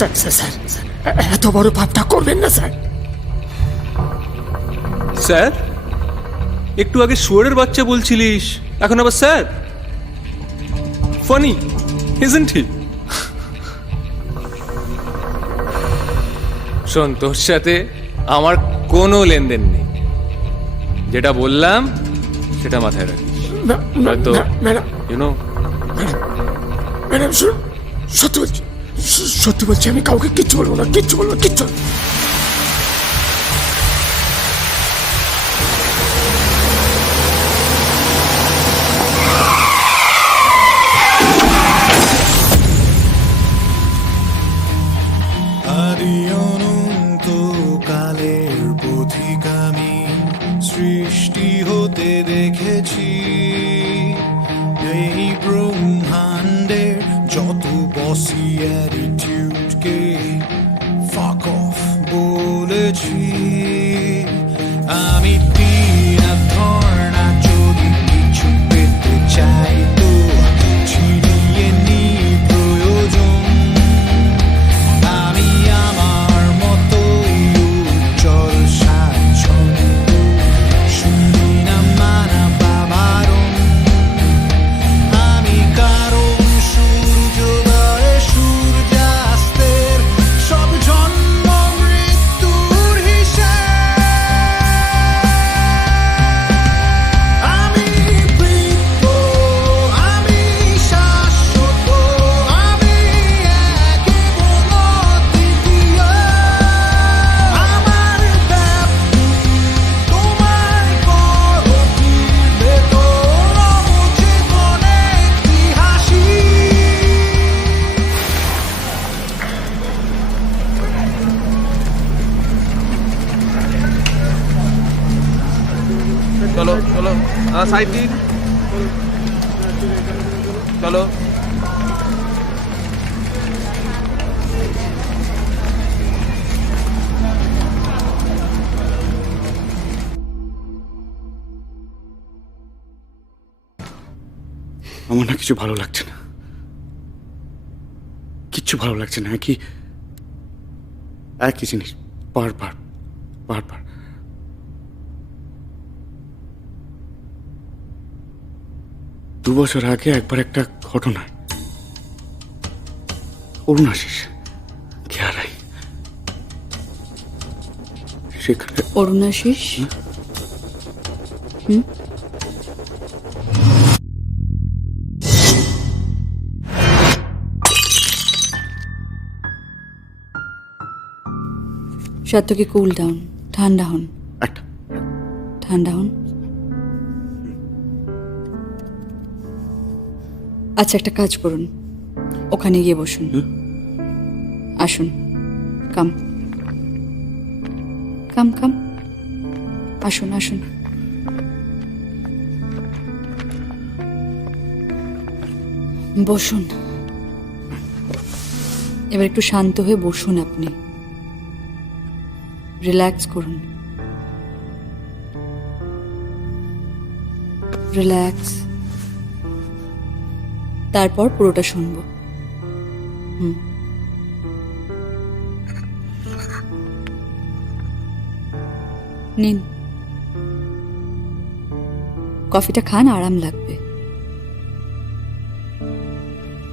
Sir sir sir এত বড় পাপটা করবেন না স্যার। স্যার, একটু আগে শুয়োরের বাচ্চা বলছিলিস, এখন আবার স্যার? ফানি, ইজন্ট হি? শোন, তোর সাথে আমার কোনো লেনদেন নেই। যেটা বললাম সেটা মাথায় রাখিস। হয়তো ইউনো। ম্যাডাম শুনুন, সত্যি বলছি, সত্যি বলছি, আমি কাউকে কিচ্ছু বলবো না, কিচ্ছু বলবো না, কিচ্ছু। আদি অনন্ত কালের পথিক আমি সৃষ্টি হতে দেখেছি। এই ব্রহ্মাণ্ডের যত বসি অ্যাটিটিউডকে ফাক অফ বলেছি। আমি দিন ধর্ণা যদি কিছু পেতে চাই তো ছিনিয়ে নি প্রয়োজন। আমি আমার মতোই উজ্জ্বল স্বাচ্ছন্দ্য, শুনি না মানা বাবারণ। আমি কারণ সূর্যোদয়ে সূর্যাস্তের সব জন্ম মৃত্যুর হিসেব। আমি বৃত্ত, আমি শাশ্বত, আমি এক এবং অদ্বিতীয়। আমার ব্যাপ্তি তোমার করতির ভেতর, অবচেতন একটি হাসি। চলো চলো, সাইড দিন, চলো। আমার না কিছু ভালো লাগছে না, কিচ্ছু ভালো লাগছে না। একই জিনিস বারবার বারবার। দু বছর আগে একবার একটা ঘটনায় অরুণাশিস খেয়ালাই, সেখানে অরুণাশিস? সাত্তকে কুল ডাউন, ঠান্ডা হন, একটা ঠান্ডা হন। আচ্ছা, একটা কাজ করুন, ওখানে গিয়ে বসুন। আসুন, কাম কাম কাম, আসুন আসুন। বসুন, এবার একটু শান্ত হয়ে বসুন। আপনি রিল্যাক্স করুন, রিল্যাক্স তারপর পুরোটা শুনবো। নিন, কফিটা খান, আরাম লাগবে।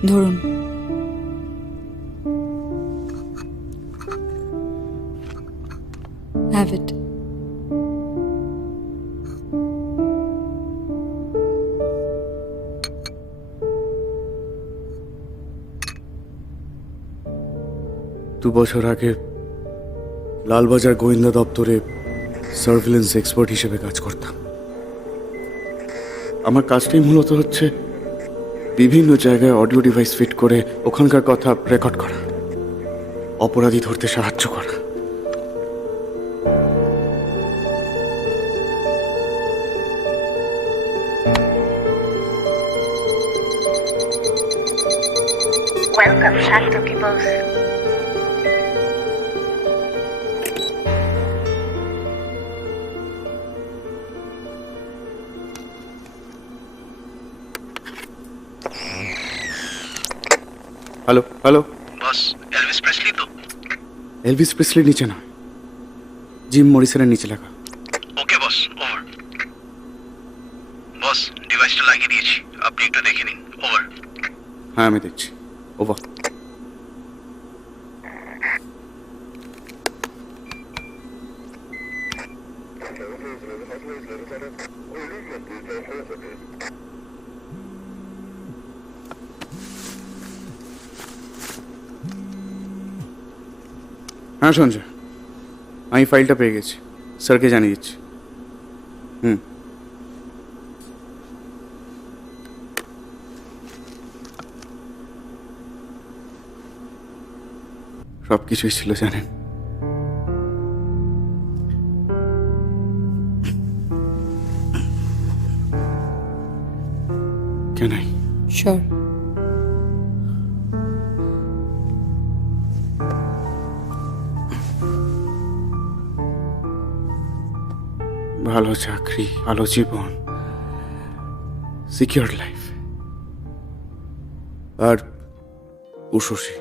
ধরুন। Have it. দু বছর আগে লালবাজার গোয়েন্দা দপ্তরে সার্ভিলেন্স এক্সপার্ট হিসেবে কাজ করতাম। আমার কাজটাই মূলত হচ্ছে বিভিন্ন জায়গায় অডিও ডিভাইস ফিট করে ওখানকার কথা রেকর্ড করা, অপরাধী ধরতে সাহায্য করা। Welcome, Shanto Peoples. Hello hello, boss Elvis Presley তো? এলভিস প্রেসলির নিচে না, জিম মরিসনের নিচে লেখা। ওকে বস, ওভার। বস ডিভাইসটা লাগিয়ে দিয়েছি, আপনি একটু দেখে নিন। ওভার। হ্যাঁ আমি দেখছি। ওভার। হ্যাঁ সঞ্জয়, আমি ফাইলটা পেয়ে গেছি, স্যারকে জানিয়ে দিচ্ছি। সব কিছুই ছিল জানেন। Can I? Sure. ভালো চাকরি, ভালো জীবন, সিকিউর লাইফ, আর উশসী।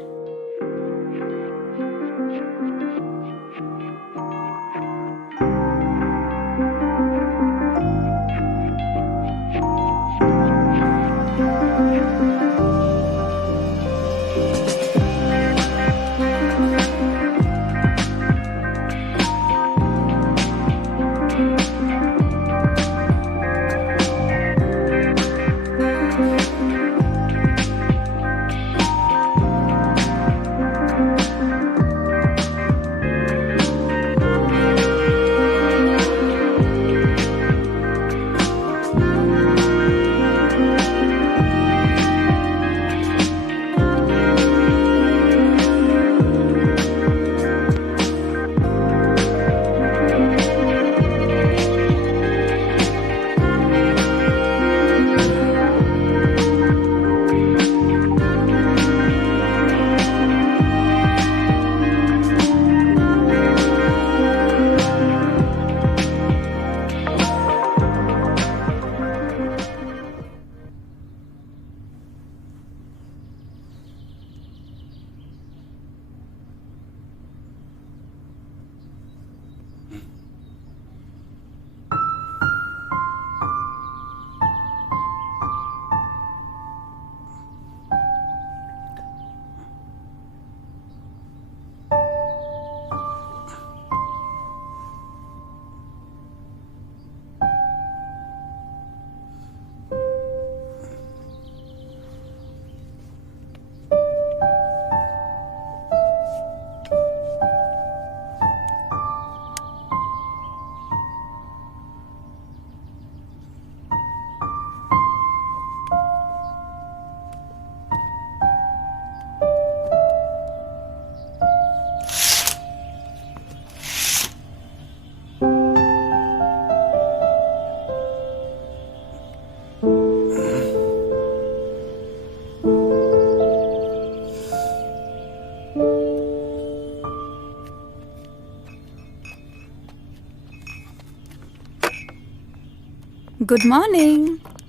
Good morning.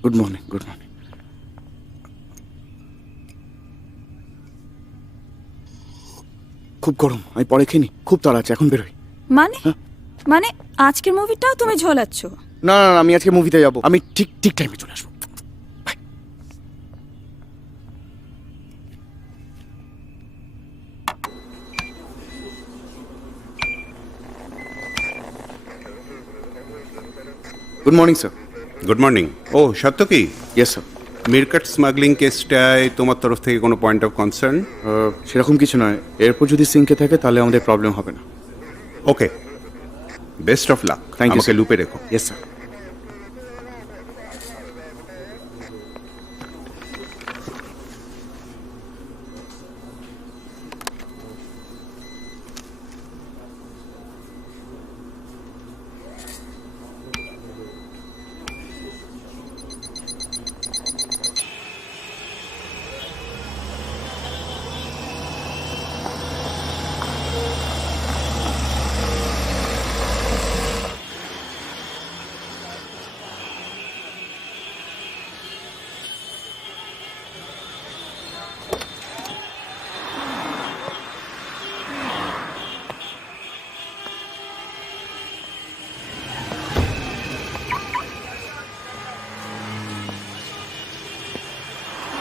Good morning, good morning. খুব গরম, আমি পরে খেয়ে নি, খুব তাড়া আছে, এখন বেরোই। মানে মানে আজকের মুভিটাও তুমি ঝোলাচ্ছ? না না না, আমি আজকে মুভিতে যাবো, আমি ঠিক ঠিক টাইমে চলে আসবো। Good morning sir. Good morning. ও সত্য কি ইয়েস স্যার। মিরকাট স্মাগলিং কেসটায় তোমার তরফ থেকে কোনো পয়েন্ট অফ কনসার্ন? সেরকম কিছু নয়, এরপর যদি সিঙ্কে থাকে তাহলে আমাদের প্রবলেম হবে না। Okay, best of luck. Thank you, আমাকে sir. লুপে রেখো। Yes sir.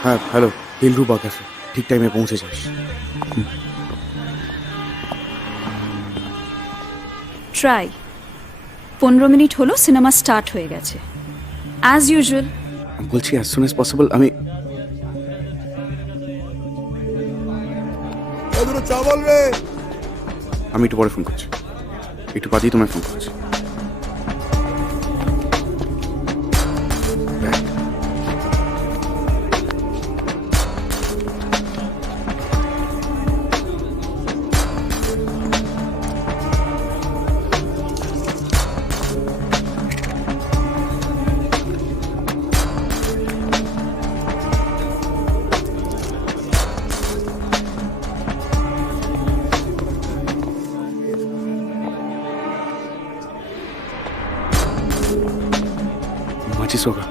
হ্যাঁ হ্যালো, দিলরুবা ক্যাফে, ঠিক টাইমে পৌঁছে যাস। ট্রাই। 15 মিনিট হলো সিনেমা স্টার্ট হয়ে গেছে, অ্যাজ ইউজুয়াল। বলছি অ্যাজ সুন অ্যাজ পসিবল। আমি একটু পরে ফোন করছি, একটু বাদেই তোমায় ফোন করছি। माचिस होगा।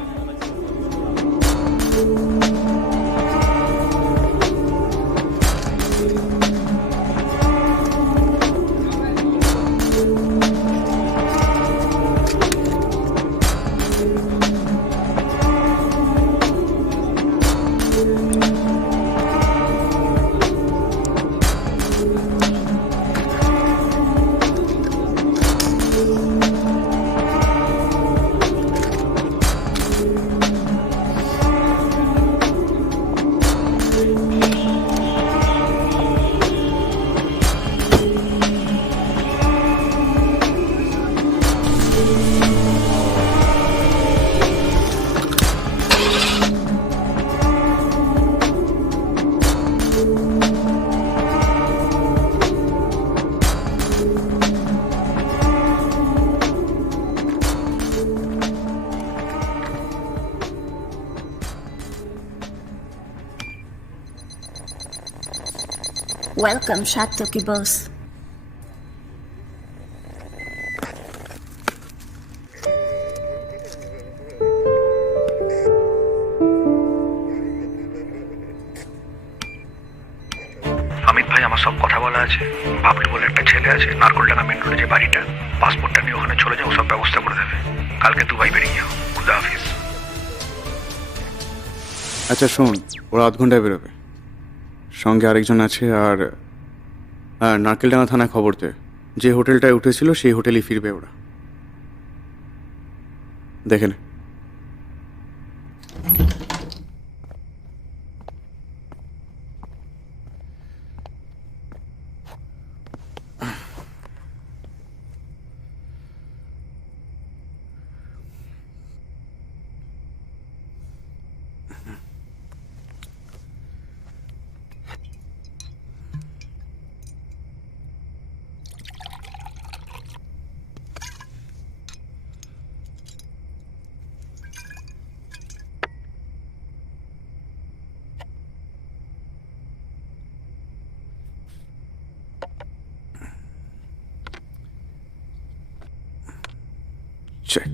Welcome, Shatoki boss. অমিত ভাই, আমার সব কথা বলা আছে। বাবলু বলে একটা ছেলে আছে নারকোলডাঙ্গা মেন রোডে, যে বাড়িটা, পাসপোর্টটা নিয়ে ওখানে চলে যাও, সব ব্যবস্থা করে দেবে। কালকে দুবাই বেরিয়ে যাও। খুদা হাফিজ। আচ্ছা শোন, ওরা আধ ঘন্টায় বেরোবে, সঙ্গে আরেকজন আছে। আর হ্যাঁ, নারকেলডাঙ্গা থানায় খবর দে, যে হোটেলটায় উঠেছিল সেই হোটেলেই ফিরবে ওরা। দেখে নে। Check.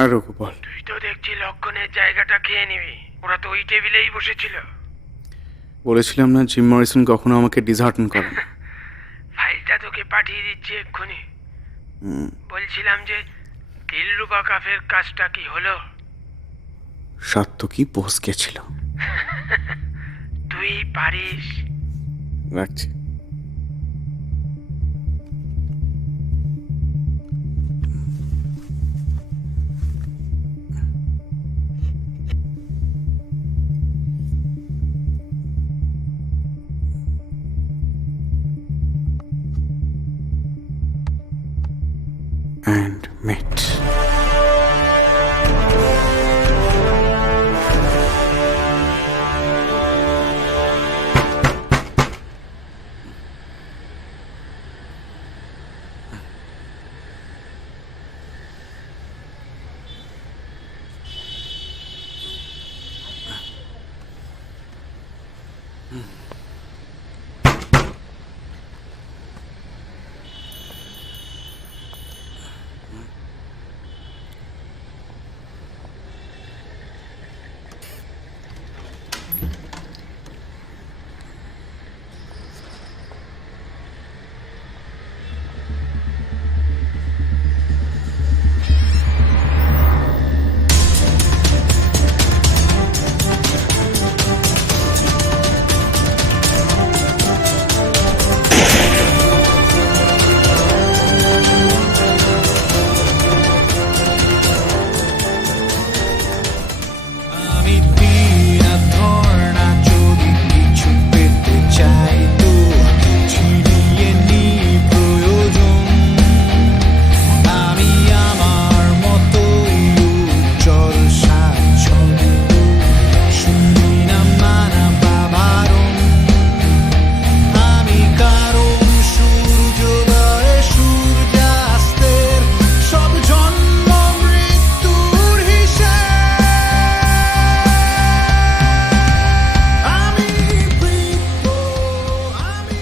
হ্যাঁ রঘু বল। তুই তো দেখছি লক্ষণের জায়গাটা খেয়ে নিবি, ওরা তো ওই টেবিলেই বসেছিল। বলেছিলাম না জিম মরিসন কখনো আমাকে ডিসহার্টন করে না। ফাইলটা তোকে পাঠিয়ে দিচ্ছি এক্ষুনি। বলছিলাম যে দিলরুবা কাফের কাজটা কি হলো? সাত্তকী বোস গেছিল। তুই পারিস। রাখছি। And met. আমি বিনা ধর্ণা যদি কিছু পেতে চাই তো ছিড়িয়ে নি প্রয়োজন। আমি আমার মতোই উজ্জ্বল স্বাচ্ছন্দ্য, শুনি না মানা বাবারণ। আমি কারণ সূর্যোদয়ে সূর্যাস্তের সব জন্ম মৃত্যুর হিসেব। আমি বৃদ্ধ, আমি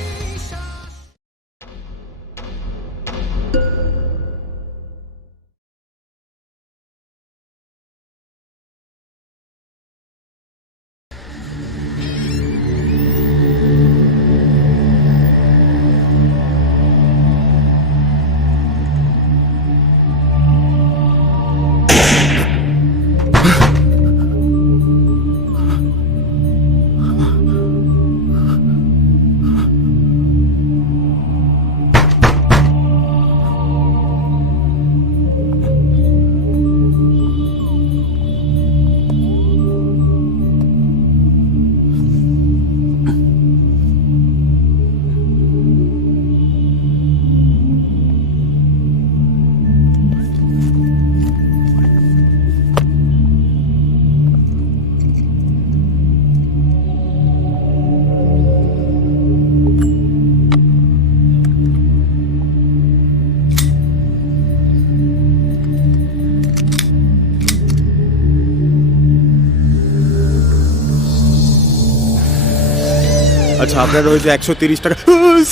আচ্ছা আপনার ওই যে 130 টাকা।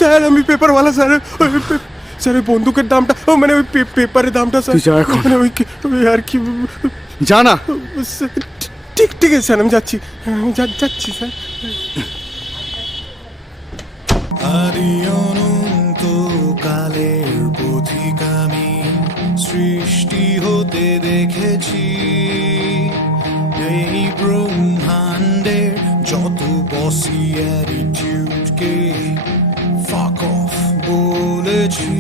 স্যার আমি পেপারওয়ালা স্যার। স্যার ওই বন্দুকের দামটা, মানে ওই পেপারের দামটা স্যার। তুই যা এখন। মানে ওই আর কি জানা। ঠিক ঠিক আছে স্যার, আমি যাচ্ছি, আমি যাচ্ছি স্যার। আদি অনন্ত কালের পথিক আমি সৃষ্টি হতে দেখেছি। এই ব্রহ্মাণ্ডের যত বসি অ্যাটিটিউডকে ফাক অফ বলেছি।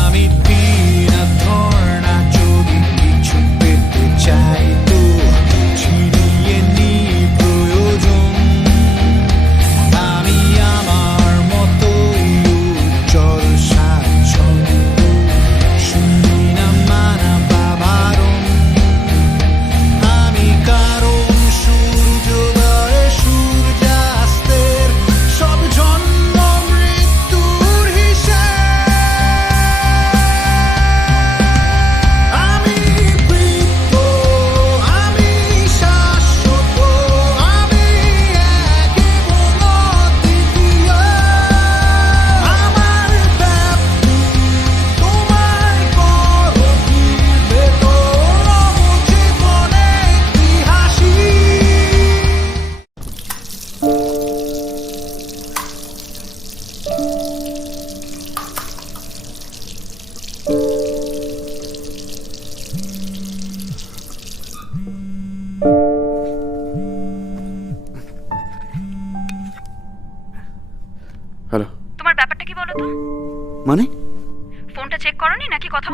আমি বিনা ধর্ণা যদি কিছু পেতে চাই তো ছিড়িয়ে নি প্রয়োজন। আমি আমার মতোই উজ্জ্বল স্বাচ্ছন্দ্য, শুনি না মানা বাবারণ। আমি কারণ সূর্যোদয়ে সূর্যাস্তের সব জন্ম মৃত্যুর হিসেব।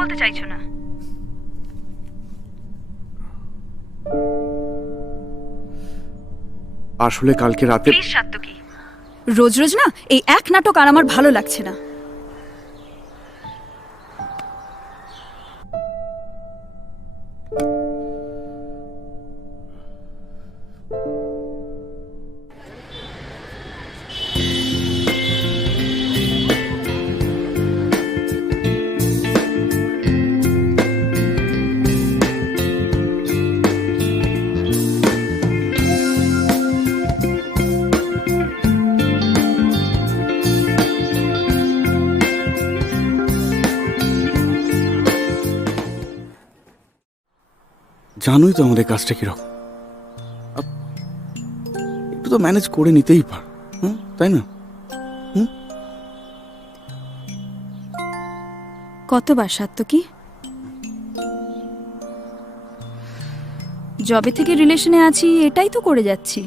বলতে চাইছো না? আসলে কালকে রাতে প্লিজ সাত্তকী, রোজ রোজ না এই এক নাটক আর আমার ভালো লাগছে না। জানোই তো আমাদের কাজটা কিরকম। একটু তো ম্যানেজ করে নিতেই পার, তাই না? কতবার সাত্তকী? যবে থেকে রিলেশনে আছি এটাই তো করে যাচ্ছি।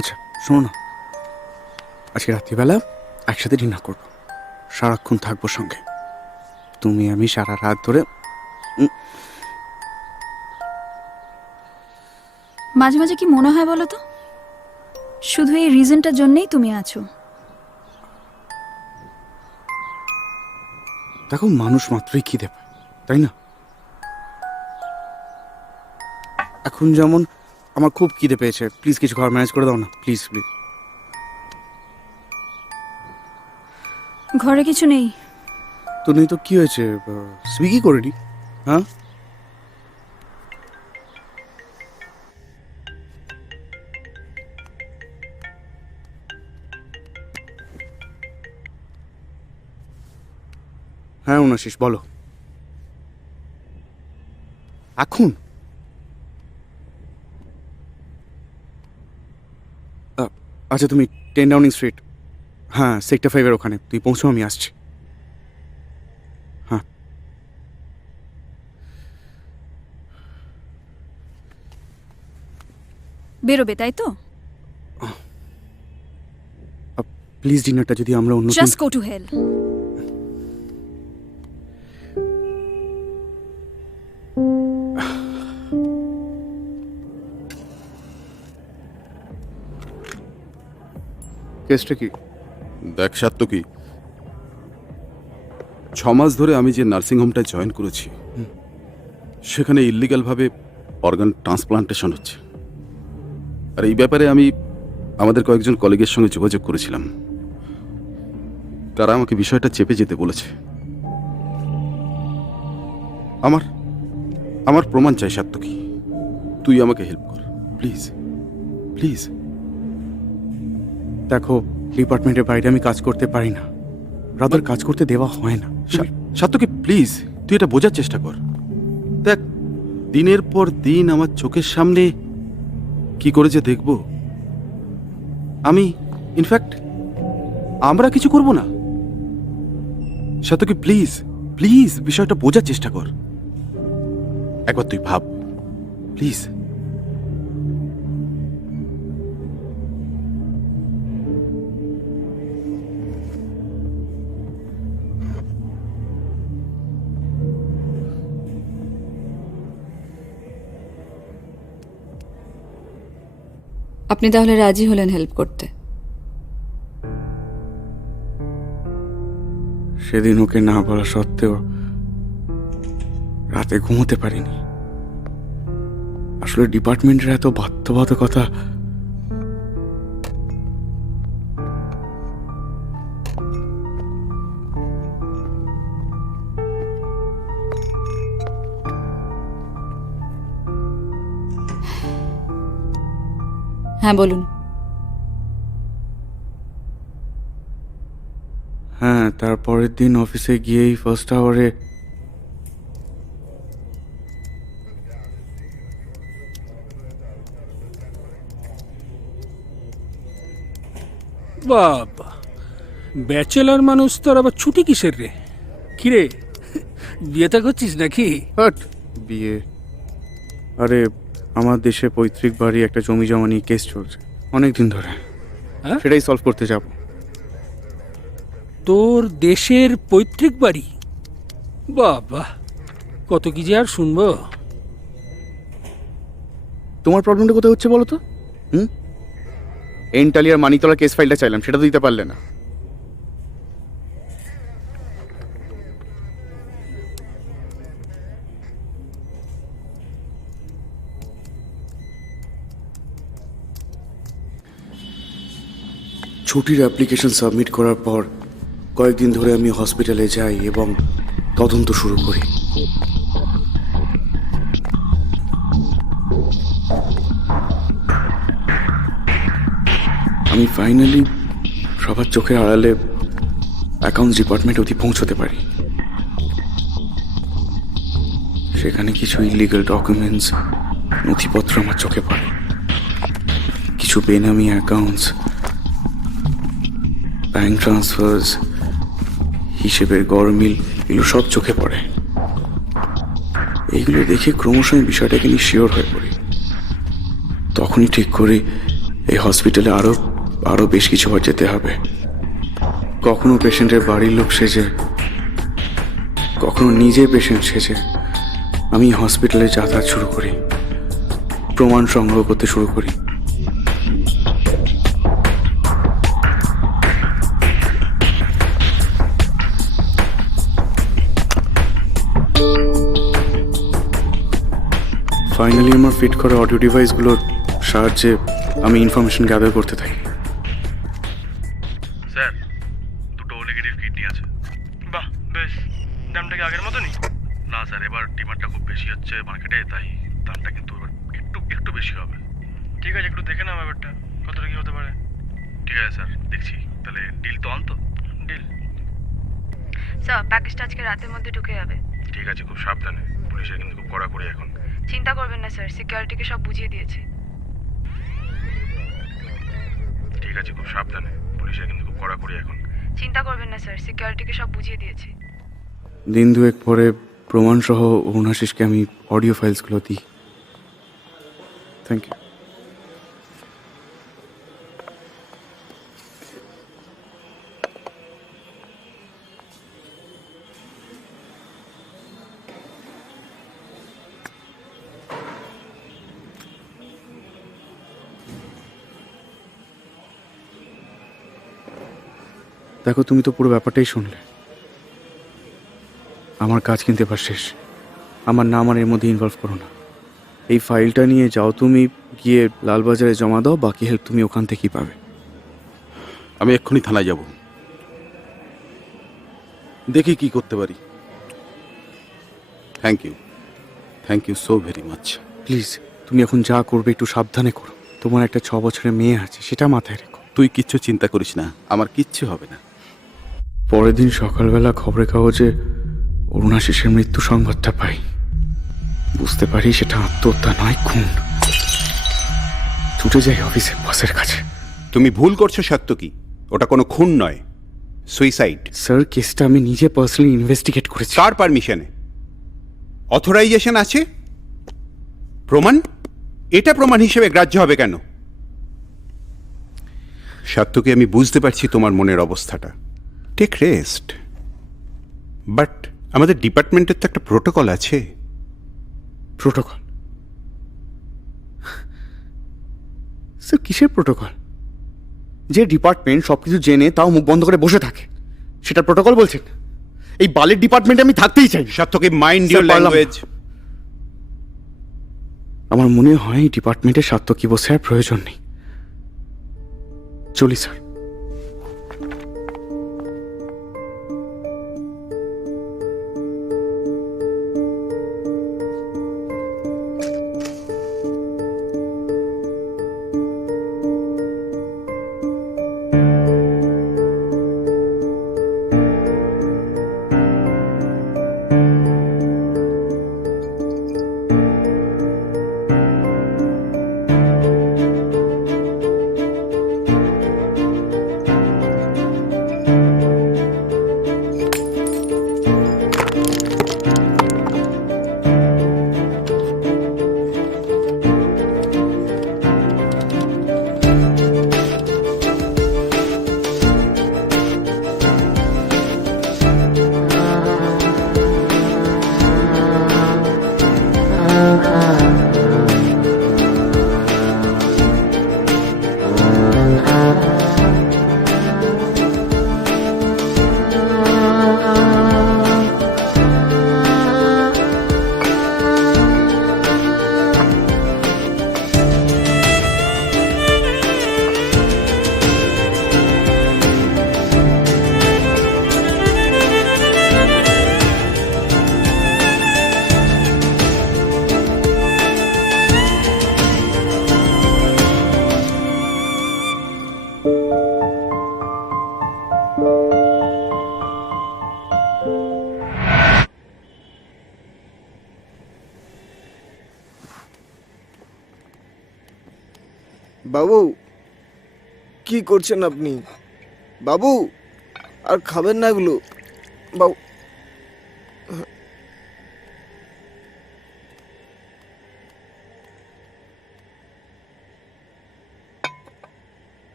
আচ্ছা শোনো না, আজকে রাত্রিবেলা একসাথে ডিনার করবো, সারাক্ষণ থাকবো সঙ্গে, তুমি আমি সারা রাত ধরে। মাঝে মাঝে কি মনে হয় বলো তো, শুধু এই রিজনটার জন্যই তুমি আছো। দেখো মানুষ মাত্রই খিদে পায়, তাই না? এখন যেমন আমার খুব খিদে পেয়েছে, প্লিজ কিছু খাবার ম্যানেজ করে দাও না, প্লিজ প্লিজ। ঘরে কিছু নেই। তো নেই তো কি হয়েছে, সুইগি করে নি। হ্যাঁ হ্যাঁ উনাশিস বলো। এখন আচ্ছা তুমি 10 ডাউনিং স্ট্রিট, হ্যাঁ সেক্টর 5-এর ওখানে তুই পৌঁছো, আমি আসছি। হ্যাঁ বেরোবে তাই তো? প্লিজ ডিনারটা যদি আমরা অন্য জাস্ট গো টু হেল। কেসটা কি? দেখ সাত্তকী, 6 মাস ধরে আমি যে নার্সিংহোমটায় জয়েন করেছি সেখানে ইল্লিগালভাবে অর্গান ট্রান্সপ্লান্টেশন হচ্ছে। আর এই ব্যাপারে আমি আমাদের কয়েকজন কলিগের সঙ্গে যোগাযোগ করেছিলাম, তারা আমাকে বিষয়টা চেপে যেতে বলেছে। আমার প্রমাণ চাই সাত্তকী, তুই আমাকে হেল্প কর প্লিজ প্লিজ। দেখো ডিপার্টমেন্টের বাইরে আমি কাজ করতে পারি না, রাদার কাজ করতে দেওয়া হয় না। সাত্তকী প্লিজ, তুই এটা বোঝার চেষ্টা কর। দেখ দিনের পর দিন আমার চোখের সামনে কি করে যে দেখব আমি, ইনফ্যাক্ট আমরা কিছু করব না। সাত্তকী প্লিজ প্লিজ বিষয়টা বোঝার চেষ্টা কর, একবার তুই ভাব প্লিজ। আপনি তাহলে রাজি হলেন হেল্প করতে? সেদিন ওকে না বলা সত্ত্বেও রাতে ঘুমোতে পারিনি। আসলে ডিপার্টমেন্টের এত বাধ্যবাধকতা, হ্যাঁ বলুন। হ্যাঁ তারপরের দিন অফিসে গিয়েই ফার্স্ট আওয়ারে বাবা, ব্যাচেলার মানুষ তোর আবার ছুটি কিসের রে? কিরে বিয়েটা করছিস নাকি? হাট বিয়ে, আরে আমার দেশে পৈতৃক বাড়ি একটা জমি জমা নিয়ে কেস চলছে অনেক দিন ধরে। হ্যাঁ? সেটাই সলভ করতে যাব। তোর দেশের পৈতৃক বাড়ি? বাবা, কত কি যে আর শুনবো। তোমার প্রবলেমটা কোথায় হচ্ছে বলো তো? এন্টালি আর মানিকতলা কেস ফাইলটা চাইলাম, সেটা তো দিতে পারলে না। ছুটির অ্যাপ্লিকেশন সাবমিট করার পর কয়েকদিন ধরে আমি হসপিটালে যাই এবং তদন্ত শুরু করি। আমি ফাইনালি সবার চোখের আড়ালে অ্যাকাউন্টস ডিপার্টমেন্ট অবধি পৌঁছতে পারি। সেখানে কিছু ইলিগাল ডকুমেন্টস, নথিপত্র আমার চোখে পড়ে, কিছু বেনামি অ্যাকাউন্টস, ব্যাংক ট্রান্সফার্স, হিসেবের গরমিল, এগুলো সব চোখে পড়ে। এইগুলো দেখে ক্রমশ আমি বিষয়টাকে নিয়ে শিওর হয়ে পড়ি। তখনই ঠিক করি এই হসপিটালে আরো বেশ কিছু বার যেতে হবে। কখনো পেশেন্টের বাড়ির লোক সেজে, কখনো নিজে পেশেন্ট সেজে আমি হসপিটালে যাতায়াত শুরু করি, প্রমাণ সংগ্রহ করতে শুরু করি। ফাইনালি আমার ফিট করা অডিও ডিভাইসগুলোর সাহায্যে আমি ইনফরমেশন গ্যাদার করতে থাকি। স্যার, দুটো ও নেগেটিভ কিডনি আছে। বাহ, বেশ। দামটা কি আগের মতনই? না স্যার, এবার ডিমান্ডটা খুব বেশি হচ্ছে মার্কেটে, তাই দামটা কিন্তু এবার একটু বেশি হবে। ঠিক আছে, একটু দেখে নাও ব্যাপারটা, কতটা কি হতে পারে। ঠিক আছে স্যার, দেখছি। তাহলে ডিল তো অন্ত? ডিল। স্যার, প্যাকেজটা আজকে রাতের মধ্যে ঢুকে যাবে। ঠিক আছে, খুব সাবধানে। পুলিশের কিন্তু খুব কড়াকড়ি এখন। চিন্তা করবেন না স্যার, সিকিউরিটিকে সব বুঝিয়ে দিয়েছি। ঠিক আছে, খুব সাবধানে। পুলিশের কিন্তু খুব কড়াকড়ি এখন। চিন্তা করবেন না স্যার, সিকিউরিটিকে সব বুঝিয়ে দিয়েছি। দিন দুয়েক পরে প্রমাণসহ অরুণাশিসকে আমি অডিও ফাইলসগুলো দিই। Thank you. দেখো, তুমি তো পুরো ব্যাপারটাই শুনলে। আমার কাজ কিন্তু এবার শেষ। আমার নাম আর এর মধ্যে ইনভলভ করো না। এই ফাইলটা নিয়ে যাও, তুমি গিয়ে লালবাজারে জমা দাও, বাকি হেল্প তুমি ওখান থেকেই পাবে। আমি এক্ষুনি থানায় যাব, দেখি কি করতে পারি। Thank you so very much. Please, তুমি এখন যা করবে একটু সাবধানে করো। তোমার একটা 6 বছরের মেয়ে আছে, সেটা মাথায় রেখো। তুই কিচ্ছু চিন্তা করিস না, আমার কিচ্ছু হবে না। পরের দিন সকালবেলা খবরের কাগজে অরুণাশিসের মৃত্যু সংবাদটা পাই। বুঝতে পারি সেটা আত্মহত্যা নয়, খুন। ছুটে যাই অফিসের বসের কাছে। তুমি ভুল করছো সাত্তকী, ওটা কোনো খুন নয়, সুইসাইড। স্যার, কেসটা আমি নিজে পার্সোনালি ইনভেস্টিগেট করেছি। কার পারমিশনে? অথরাইজেশন আছে? প্রমাণ? এটা প্রমাণ হিসেবে গ্রাহ্য হবে কেন? সাত্তকী, আমি বুঝতে পারছি তোমার মনের অবস্থাটা। Take rest. বাট আমাদের ডিপার্টমেন্টের তো একটা প্রোটোকল আছে। প্রোটোকল? স্যার, কিসের প্রোটোকল? যে ডিপার্টমেন্ট সবকিছু জেনে তাও মুখ বন্ধ করে বসে থাকে, সেটা প্রোটোকল বলছেন? এই বালের ডিপার্টমেন্টে আমি থাকতেই চাই। সাত্তকী, মাইন্ড স্যার, ইউর পারলাম না। ল্যাঙ্গুয়েজ। আমার মনে হয় এই ডিপার্টমেন্টে সাত্তকী বসে আর প্রয়োজন নেই। চলি স্যার। বাবু কি করছেন আপনি? বাবু আর খাবেন না এগুলো বাবু?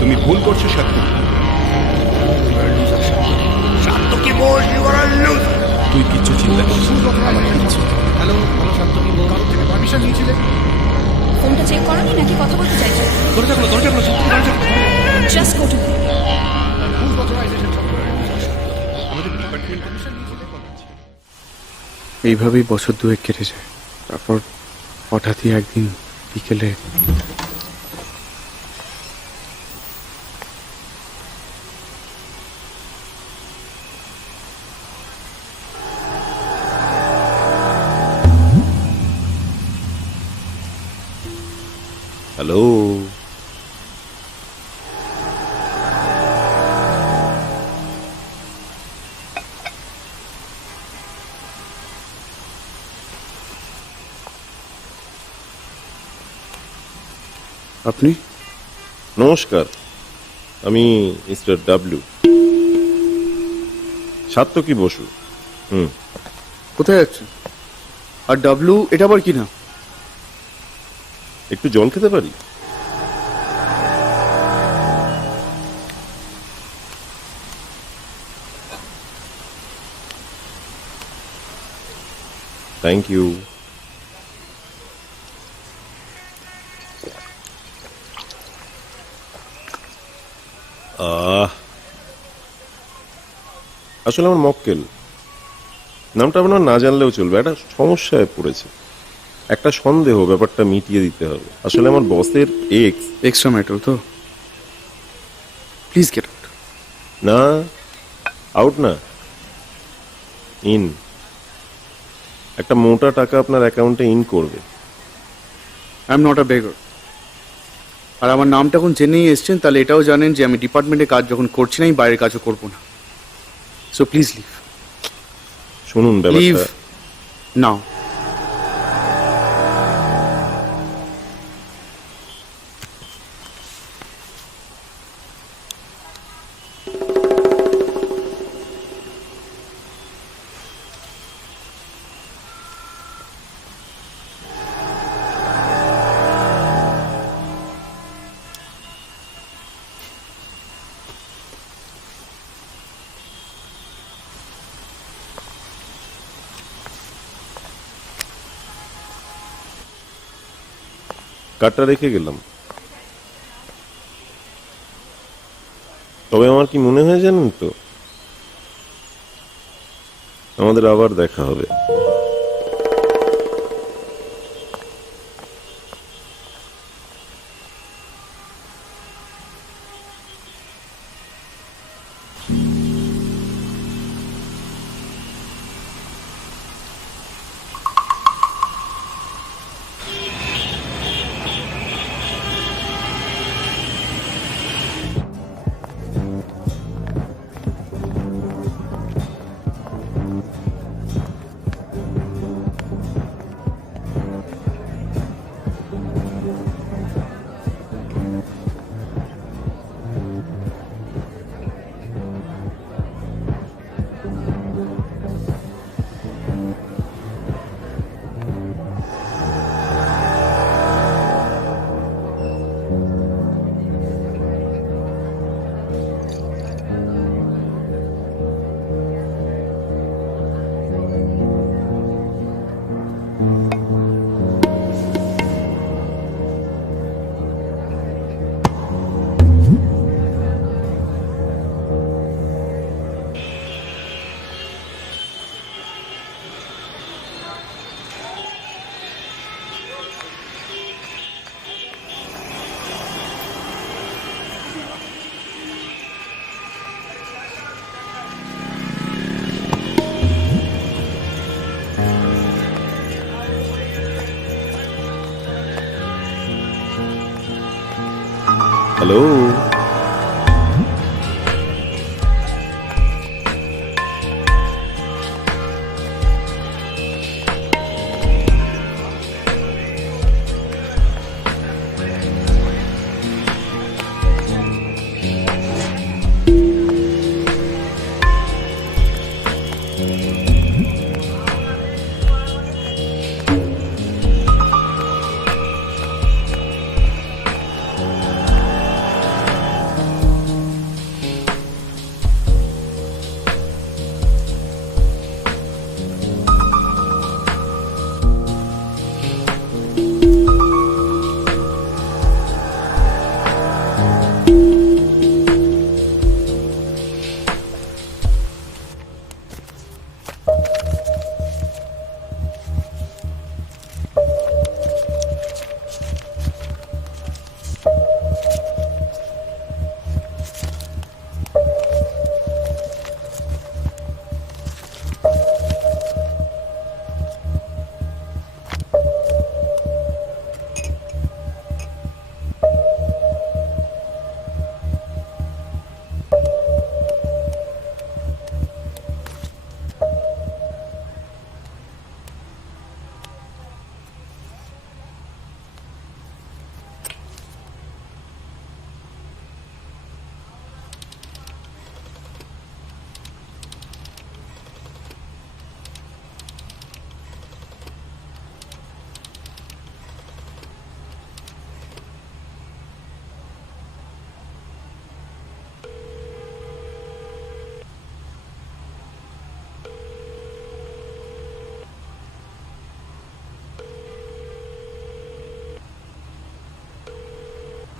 তুমি ভুল করছো সত্যি। তুই কিচ্ছু চিন্তা করিস না। ফোনটা চেক করোনি নাকি কথা বলতে চাইছো? জাস্ট গো টু এইভাবেই বছর দুয়েক কেটে যায়। তারপর হঠাৎই একদিন বিকেলে হ্যালো, আপনি? নমস্কার, আমি মিস্টার ডাব্লিউ, সাত্তকী বসু। কোথায় যাচ্ছেন? আর ডাব্লু এটা আবার কি না? একটু জল খেতে পারি? Thank you. আসলে আমার মক্কেল, নামটা আপনার না জানলেও চলবে, একটা সমস্যায় পড়েছে, একটা সন্দেহ, ব্যাপারটা মিটিয়ে দিতে হবে। আসলে আমার বসের এক্সট্রা ম্যাটার তো, প্লিজ গেট আউট। না, আউট না, ইন। একটা মোটা টাকা আপনার অ্যাকাউন্টে ইন করবে। I am not a বেগার। আর আমার নামটা যখন জেনেই এসছেন, তাহলে এটাও জানেন যে আমি ডিপার্টমেন্টে কাজ যখন করছি না, আমি বাইরের কাজও করবো না। So please leave. শুনুন, লিভ ব্যাপারটা নাও। কার্ডটা রেখে গেলাম। তবে আমার কি মনে হয় জানেন তো, আমাদের আবার দেখা হবে।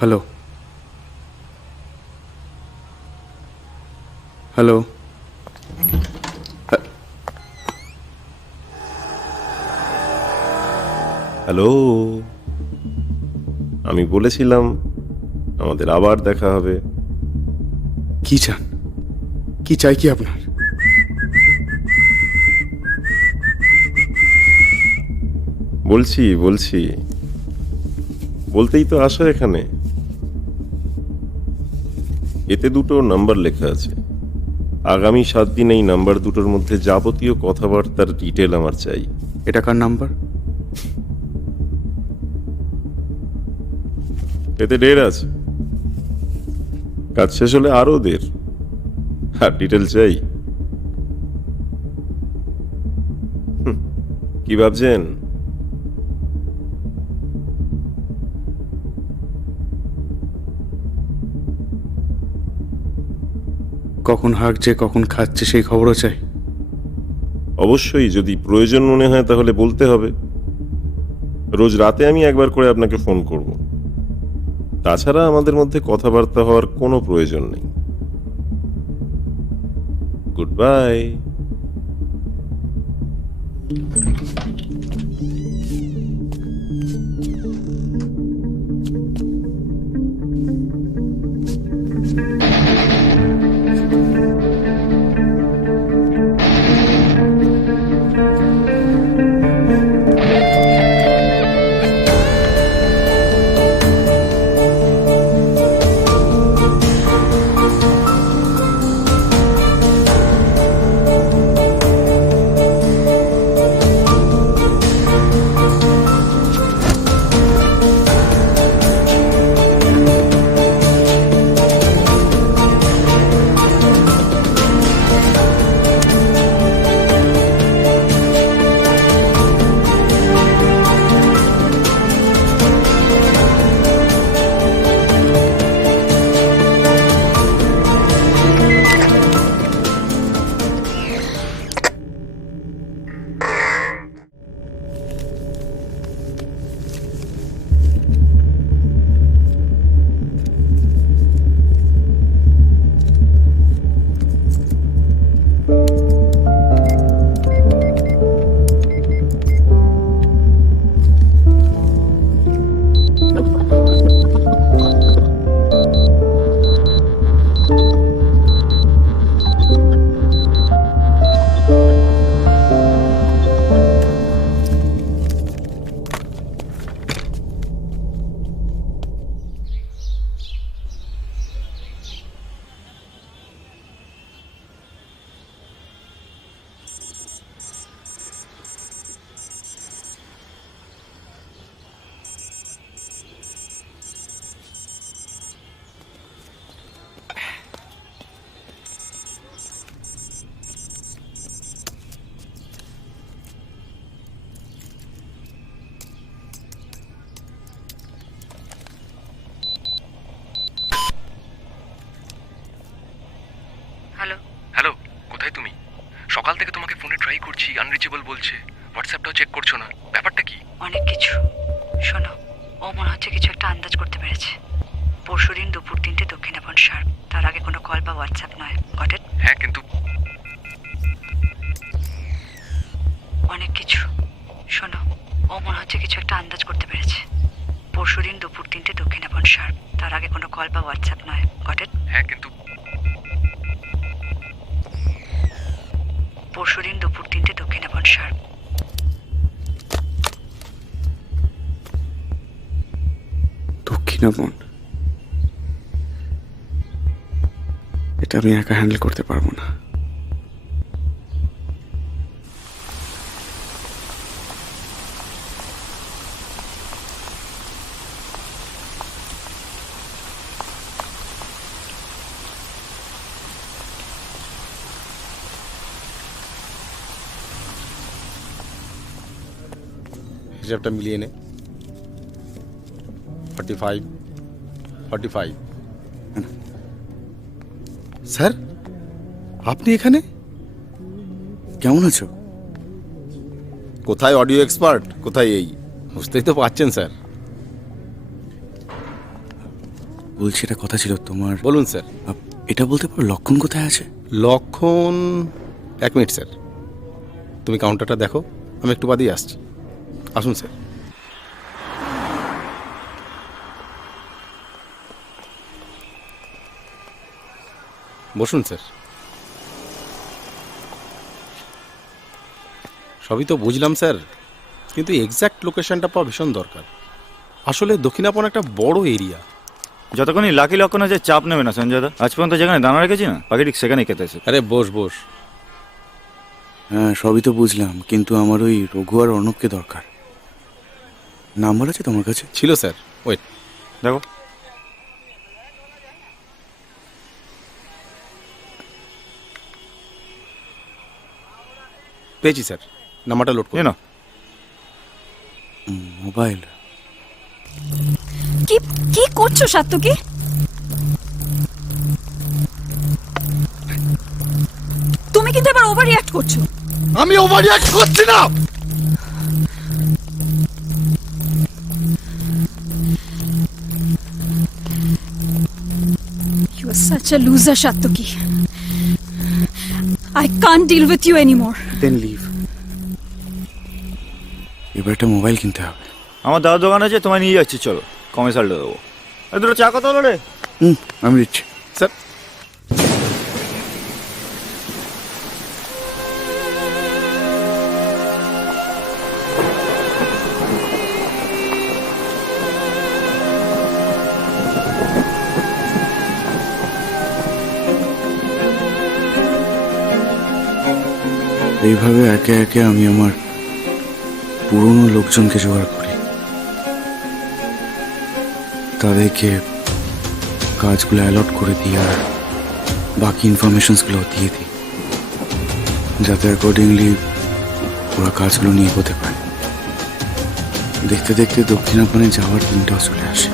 হ্যালো হ্যালো হ্যালো, আমি বলেছিলাম আমাদের আবার দেখা হবে। কি চান? কি চাই কি আপনার? বলছি বলতেই তো আসা এখানে। এতে দুটো নাম্বার লেখা আছে। আগামী 7 দিন এই নাম্বার দুটোর মধ্যে যাবতীয় কথাবার্তার ডিটেল আমার চাই। এটা কার নাম্বার? এতে 1.5 আছে, কাজ শেষ হলে আরো 1.5, আর ডিটেল চাই। কি ভাবছেন? কখন হাঁকছে কখন খাচ্ছে সেই খবরও চাই। অবশ্যই, যদি প্রয়োজন মনে হয় তাহলে বলতে হবে। রোজ রাতে আমি একবার করে আপনাকে ফোন করব। তাছাড়া আমাদের মধ্যে কথাবার্তা হওয়ার কোনো প্রয়োজন নেই। Good bye. হ্যালো, হ্যালো, কোথায় তুমি? সকাল থেকে তোমাকে ফোনে ট্রাই করছি, আনরিচেবল বলছে। হোয়াটসঅ্যাপটাও চেক করছো না, ব্যাপারটা কি? অনেক কিছু। শোনো, ও মনে হচ্ছে কিছু একটা আন্দাজ করতে পেরেছে। পরশুদিন দুপুর 3টে দক্ষিণাপন শার্প, তার আগে কোনো কল বা হোয়াটসঅ্যাপ নয়। Got it? হ্যাঁ, কিন্তু অনেক কিছু। শোনো, ও মনে হচ্ছে কিছু একটা আন্দাজ করতে পেরেছে। পরশুদিন দুপুর 3টে দক্ষিণাপন শার্প, তার আগে কোনো কল বা হোয়াটসঅ্যাপ নয়। Got it? হ্যাঁ, কিন্তু পরশুদিন দুপুর 3টে দক্ষিণাপন শার্প। দক্ষিণাপন? এটা আমি একা হ্যান্ডেল করতে পারবো না। হিসাবটা মিলিয়ে নে। 45। স্যার, আপনি এখানে? কেমন আছো? কোথায় অডিও এক্সপার্ট, কোথায় এই? বুঝতেই তো পারছেন স্যার। বলছি এটা কথা ছিল তোমার। বলুন স্যার। এটা বলতে পারো লক্ষণ কোথায় আছে? লক্ষণ 1 মিনিট স্যার, তুমি কাউন্টারটা দেখো, আমি একটু বাদেই আসছি। আসুন স্যার। বসুন স্যার। সবই তো বুঝলাম স্যার, কিন্তু এক্স্যাক্ট লোকেশনটা পাওয়া ভীষণ দরকার। আসলে দক্ষিণাপন একটা বড় এরিয়া। যতক্ষণই লাকি লক্ষণ আছে চাপ নেবে না সঞ্জয় দা, আজ পর্যন্ত যেখানে দানা রেখেছি না বাকি ঠিক সেখানেই খেতেছে। আরে বস বস। হ্যাঁ সবই তো বুঝলাম, কিন্তু আমার ওই রঘু আর অর্ণবকে দরকার। নাম্বার আছে তোমার কাছে? ছিল স্যার, ওয়েট দেখো। পেয়েছি স্যার, নাম্বারটা লোড করে না মোবাইল। কি কি করছো সাত্তকি? তুমি কিন্তু এবার ওভার রিঅ্যাক্ট করছো। আমি ওভার রিঅ্যাক্ট করছি না। You are such a loser, Sattaki. I can't deal with you anymore. Then leave. এবার একটা মোবাইল কিনতে হবে। আমার দাদার দোকান আছে, তোমায় নিয়ে যাচ্ছি, চলো কমে সাল্টে দেবো। দুটো চা কত হলো রে? আমি দিচ্ছি স্যার। এইভাবে একে একে আমি আমার পুরনো লোকজনকে জোগাড় করি, তাদেরকে কাজগুলো অ্যালট করে দিই আর বাকি ইনফরমেশনসগুলো দিয়ে দিই, যাতে অ্যাকর্ডিংলি ওরা কাজগুলো নিয়ে এগোতে পারে। দেখতে দেখতে দক্ষিণাপনে যাওয়ার দিনটাও চলে আসে।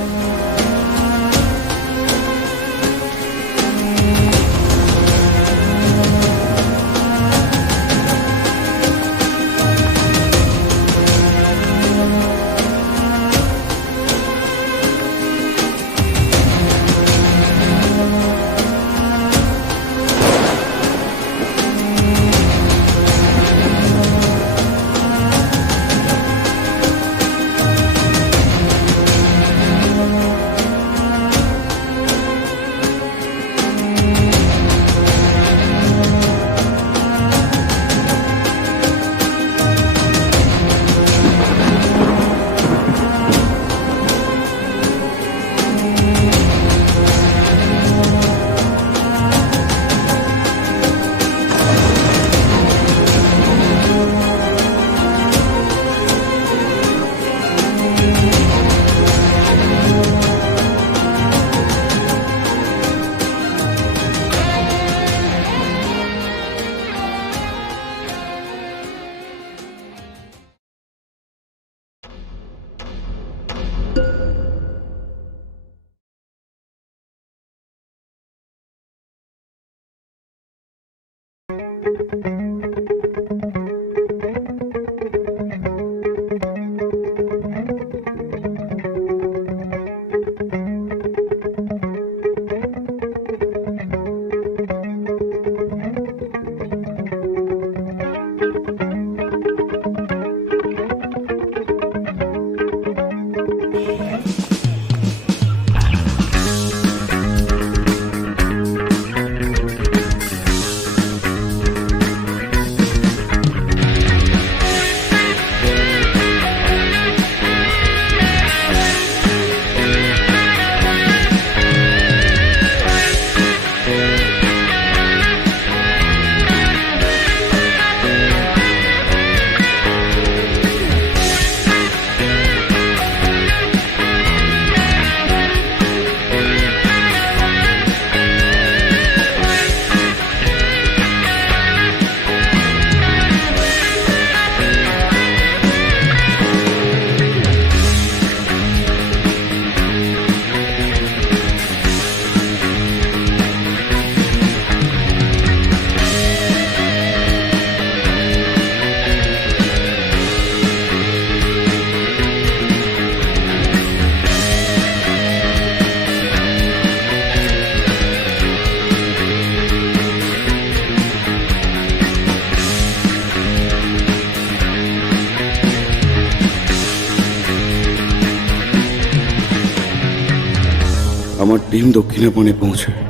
টিম দক্ষিণাপনে পৌঁছায়।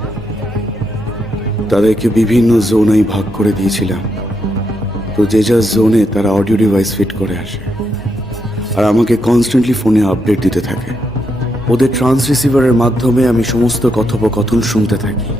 তাদেরকে বিভিন্ন জোন আমি ভাগ করে দিয়েছিলাম, তো যে যার জোনে তারা অডিও ডিভাইস ফিট করে আসে আর আমাকে কনস্ট্যান্টলি ফোনে আপডেট দিতে থাকে। ওদের ট্রান্স রিসিভারের মাধ্যমে আমি সমস্ত কথোপকথন শুনতে থাকি।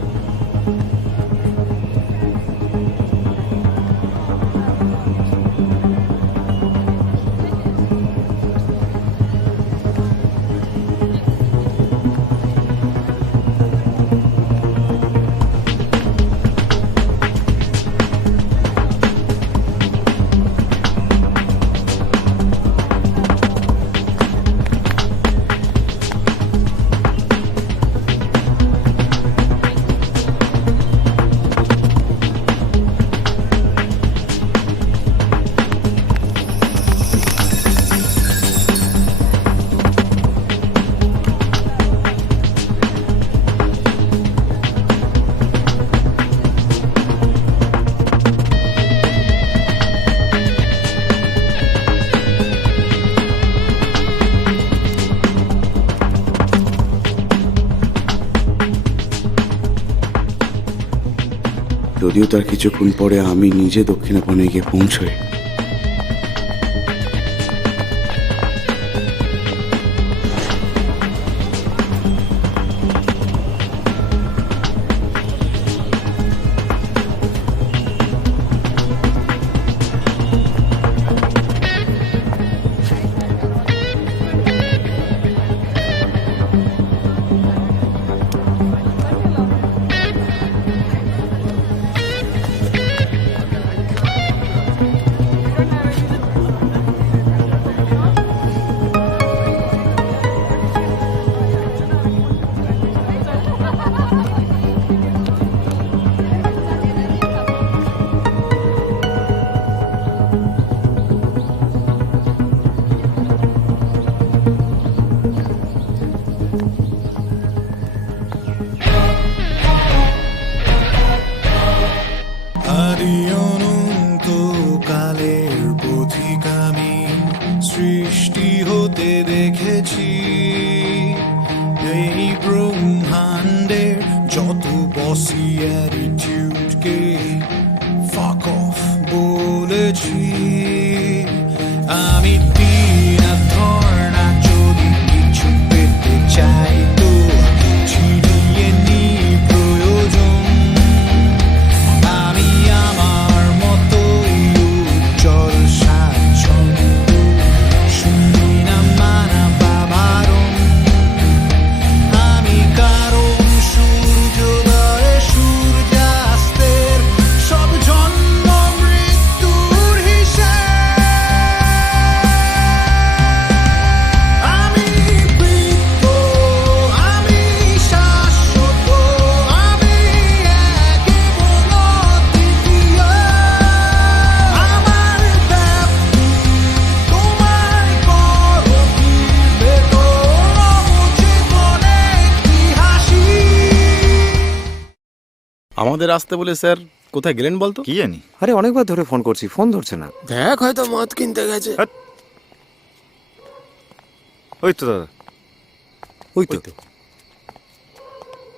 যদিও তার কিছুক্ষণ পরে আমি নিজে দক্ষিণাপনে গিয়ে পৌঁছই। আদি অনন্ত কালের পথিক আমি সৃষ্টি হতে দেখেছি। এই ব্রহ্মাণ্ডের যত বসি অ্যাটিটিউডকে ফাক অফ বলেছি। আমি দিন ধর্ণা যদি কিছু পেতে চাই তো ছিনিয়ে নি প্রয়োজন। আমি আমার মতোই উজ্জ্বল স্বাচ্ছন্দ্য শুনি না মানা বাবারণ। আমি কারণ সূর্যোদয়ে সূর্যাস্তের সব জন্ম মৃত্যুর হিসেব। আমি বৃত্ত, আমি শাশ্বত, আমি এক এবং অদ্বিতীয়। আমার ব্যাপ্তি তোমার করতির ভেতর অবচেতন একটি হাসি। আমাদের আসতে বলে স্যার কোথায় গেলেন বলতো? কি জানি। আরে অনেকবার ধরে ফোন করছি, ফোন ধরছে না। দেখ হয়তো মদ কিনতে গেছে। ওই তো দাদা, ওই তো।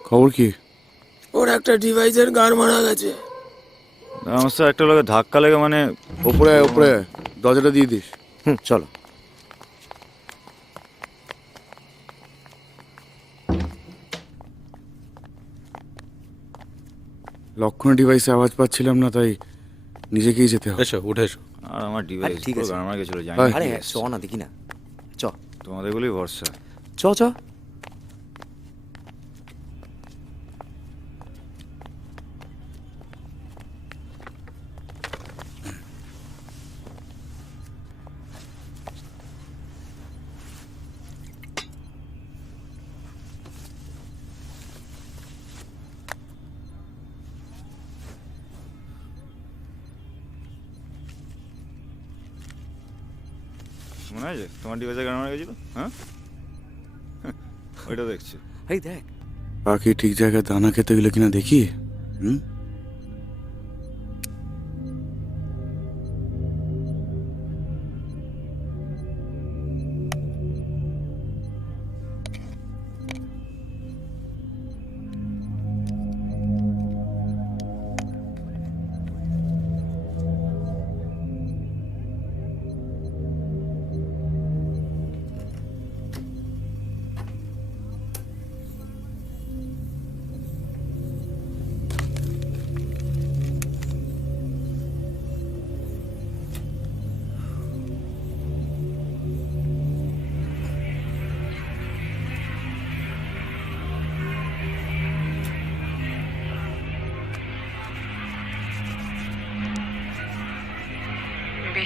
খবর কি? ওর একটা ডিভাইসের গার মারা গেছে। আমার স্যার একটা লোকের ধাক্কা লেগে মানে ওপরে আয়, ওপরে আয়। দরজাটা দিয়ে দিস। চলো। লক্ষণ ডিভাইসে আওয়াজ পাচ্ছিলাম না, তাই নিজেকেই যেতে হবে। এসো, উঠে এসো। আর আমার ডিভাইস ঠিক আছে। গান মারা গেছিল জানি আরে, না। আরে চ না, দেখি না। চ তোমাদের গুলোই ভরসা। চ চ। মনে আছে তোমার ডিভাইসে গান মারা গেছিল? হ্যাঁ, ওইটা দেখছি। এই দেখ, পাখি ঠিক জায়গায় দানা খেতে গেলে কিনা দেখি। হুম,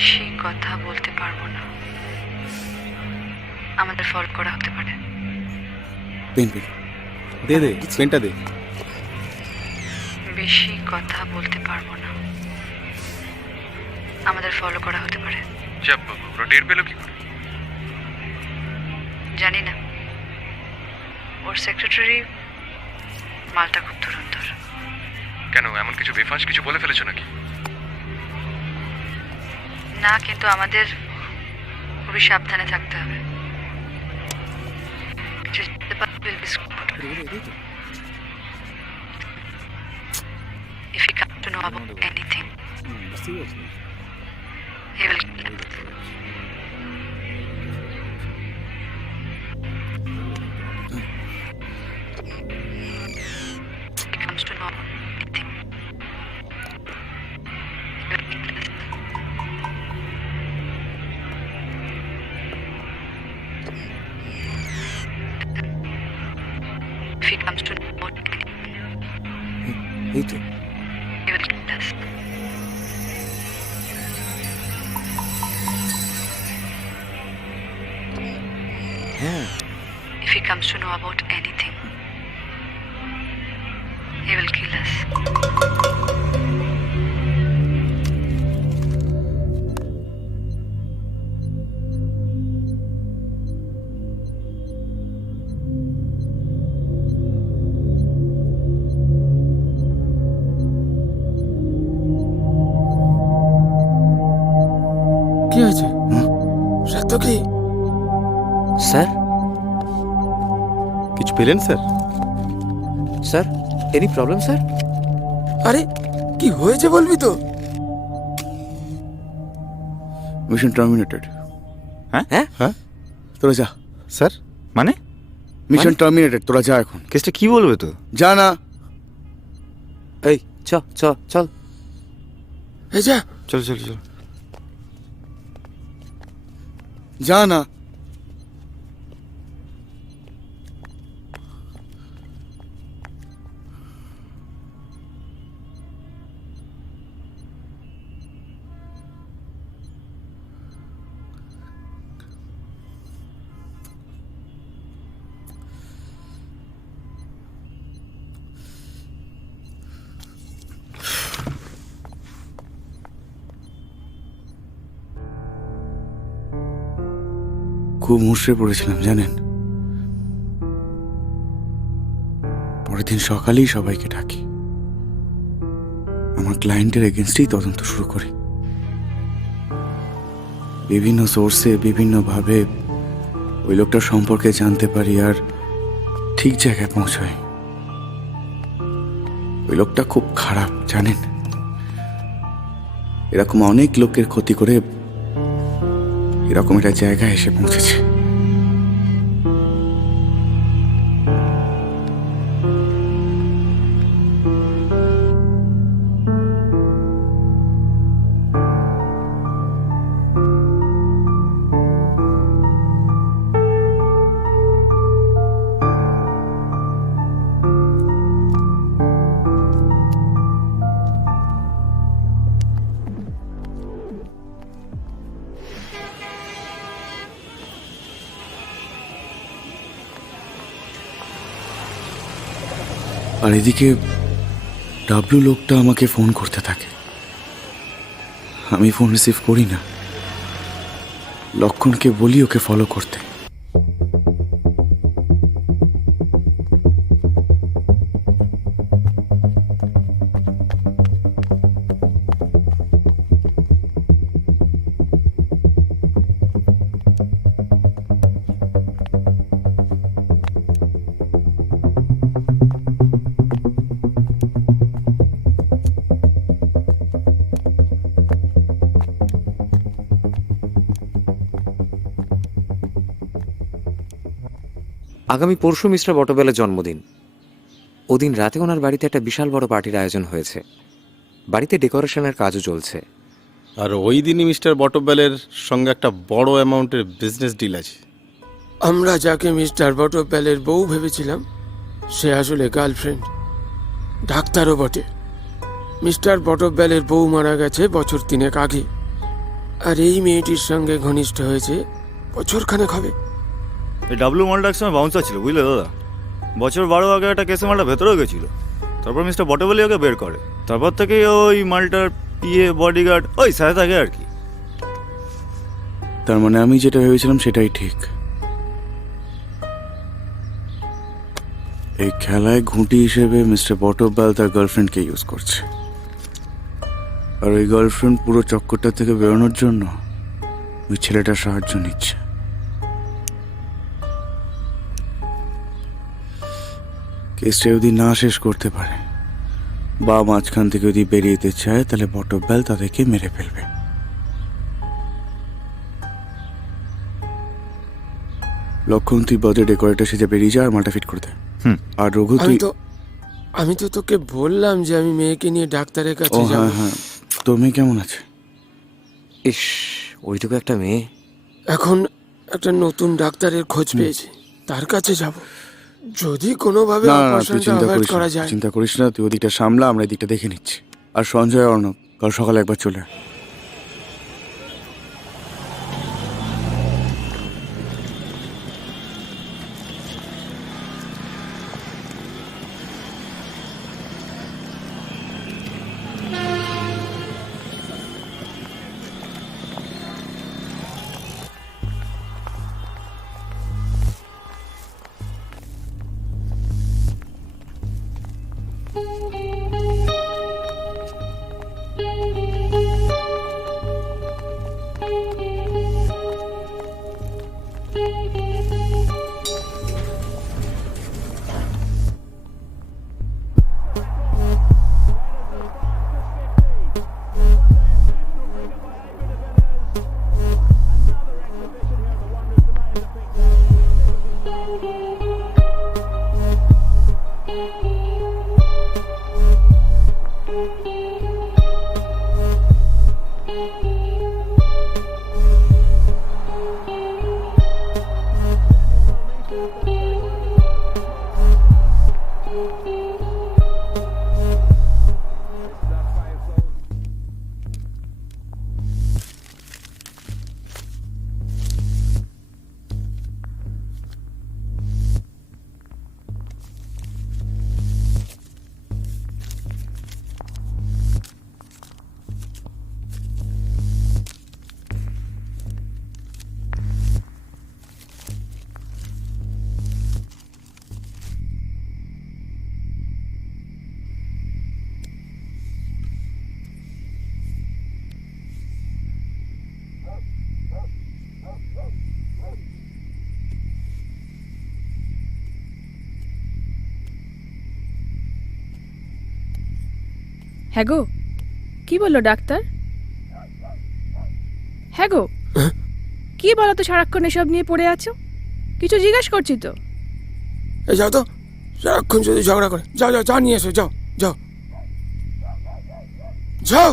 বেশি কথা বলতে পারবো না, আমাদের ফলো করা হতে পারে। পেন পেন দে দে পেনটা দে। বেশি কথা বলতে পারবো না, আমাদের ফলো করা হতে পারে। ওরা টের পেলো কি করে? জানি না, ওর সেক্রেটারি মালটা খুব ধুরন্ধর। কেন, এমন কিছু বেফাঁস কিছু বলে ফেলেছো নাকি? না, কিন্তু আমাদের খুবই সাবধানে থাকতে হবে। If he comes to know about anything, he will kill us. If he comes to know about anything, he will kill us. If he comes to know about anything, এই তো he will kill us. If he comes to know about anything, he will kill us. কি হয়েছে সত্য কি? Sir কিছু পেলেন sir? Sir any problem sir? আরে কি হয়েছে বলবি তো? Mission terminated. হ্যাঁ হ্যাঁ তোরা যা। স্যার মানে মিশন টার্মিনেটেড, তোরা যা এখন। কেসটা কি বলবে তো? যা না। এই চল চল চল এই যা। চল চল চল। যা না। খুব মুশড়ে পড়েছিলাম জানেন। পরের দিন সকালেই সবাইকে ডাকি, আমার ক্লায়েন্টের এগেনস্টেই তদন্ত শুরু করি। বিভিন্ন সোর্সে বিভিন্নভাবে ওই লোকটার সম্পর্কে জানতে পারি আর ঠিক জায়গায় পৌঁছাই। ওই লোকটা খুব খারাপ জানেন, এরকম অনেক লোকের ক্ষতি করে এরকম একটা জায়গায় এসে পৌঁছেছে। আর এদিকে ডাবলু লোকটা আমাকে ফোন করতে থাকে, আমি ফোন রিসিভ করি না। লক্ষণকে বলি ওকে ফলো করতে। আগামী পরশু মিস্টার বটবেলের জন্মদিন। ওদিন রাতে ওনার বাড়িতে একটা বিশাল বড় পার্টির আয়োজন হয়েছে। বাড়িতে ডেকোরেশনের কাজও চলছে। আর ওই দিনই মিস্টার বটবেলের সঙ্গে একটা বড় অ্যামাউন্টের বিজনেস ডিল আছে। আমরা যাকে মিস্টার বটবেলের বউ ভেবেছিলাম সে আসলে গার্লফ্রেন্ড, ডাক্তারও বটে। মিস্টার বটবেলের বউ মারা গেছে বছর 3 আগে, আর এই মেয়েটির সঙ্গে ঘনিষ্ঠ হয়েছে বছরখানেক হবে। এই ডাব্লু মালটা একসময় বাউন্সার ছিল, বুঝলে দাদা? বছর 12 আগে একটা কেসে মালটা ভেতরেও গেছিল। তারপর মিস্টার বটেবলি ওকে বের করে। তারপর থেকেই ওই মালটার পিএ, বডিগার্ড, ওই সাথে থাকে আর কি। তার মানে আমি যেটা ভেবেছিলাম সেটাই ঠিক। এই খেলায় ঘুঁটি হিসেবে মিস্টার বটব্যাল তার গার্লফ্রেন্ডকে ইউজ করছে, আর ওই গার্লফ্রেন্ড পুরো চক্করটা থেকে বেরোনোর জন্য ওই ছেলেটার সাহায্য নিচ্ছে। কেসটা যদি না শেষ করতে পারে বা মাঝখান থেকে যদি বেরিয়ে যেতে চায়, তাহলে বটব্যাল তাদেরকে মেরে ফেলবে। লক্ষণ, তুই বাজে ডেকোরেটর সেজে বেরিয়ে যা আর মালটা ফিট করে দে। আর রঘু তুই আমি তো তোকে বললাম যে আমি মেয়েকে নিয়ে ডাক্তারের ও কাছে যাব। হ্যাঁ হ্যাঁ, তোর মেয়ে কেমন আছে? ইস, ওইটুকু একটা মেয়ে। এখন একটা নতুন ডাক্তারের খোঁজ পেয়েছি, তার কাছে যাব। যদি কোনোভাবে না না, তুই অপারেশনটা চিন্তা অ্যাভয়েড করিস করা না, যায়। চিন্তা করিস না, তুই ওদিকটা সামলা, আমরা এদিকটা দেখে নিচ্ছি। আর সঞ্জয়, অর্ণব, কাল সকালে একবার চলে আয়। হ্যাঁ গো, কি বললো ডাক্তার? হ্যাঁ গো, কি বলো তো, সারাক্ষণ এসব নিয়ে পড়ে আছো? কিছু জিজ্ঞেস করছি তো। এই যাও তো, সারাক্ষণ যদি ঝগড়া করে। যাও যাও, চা নিয়ে এসো, যাও যাও যাও।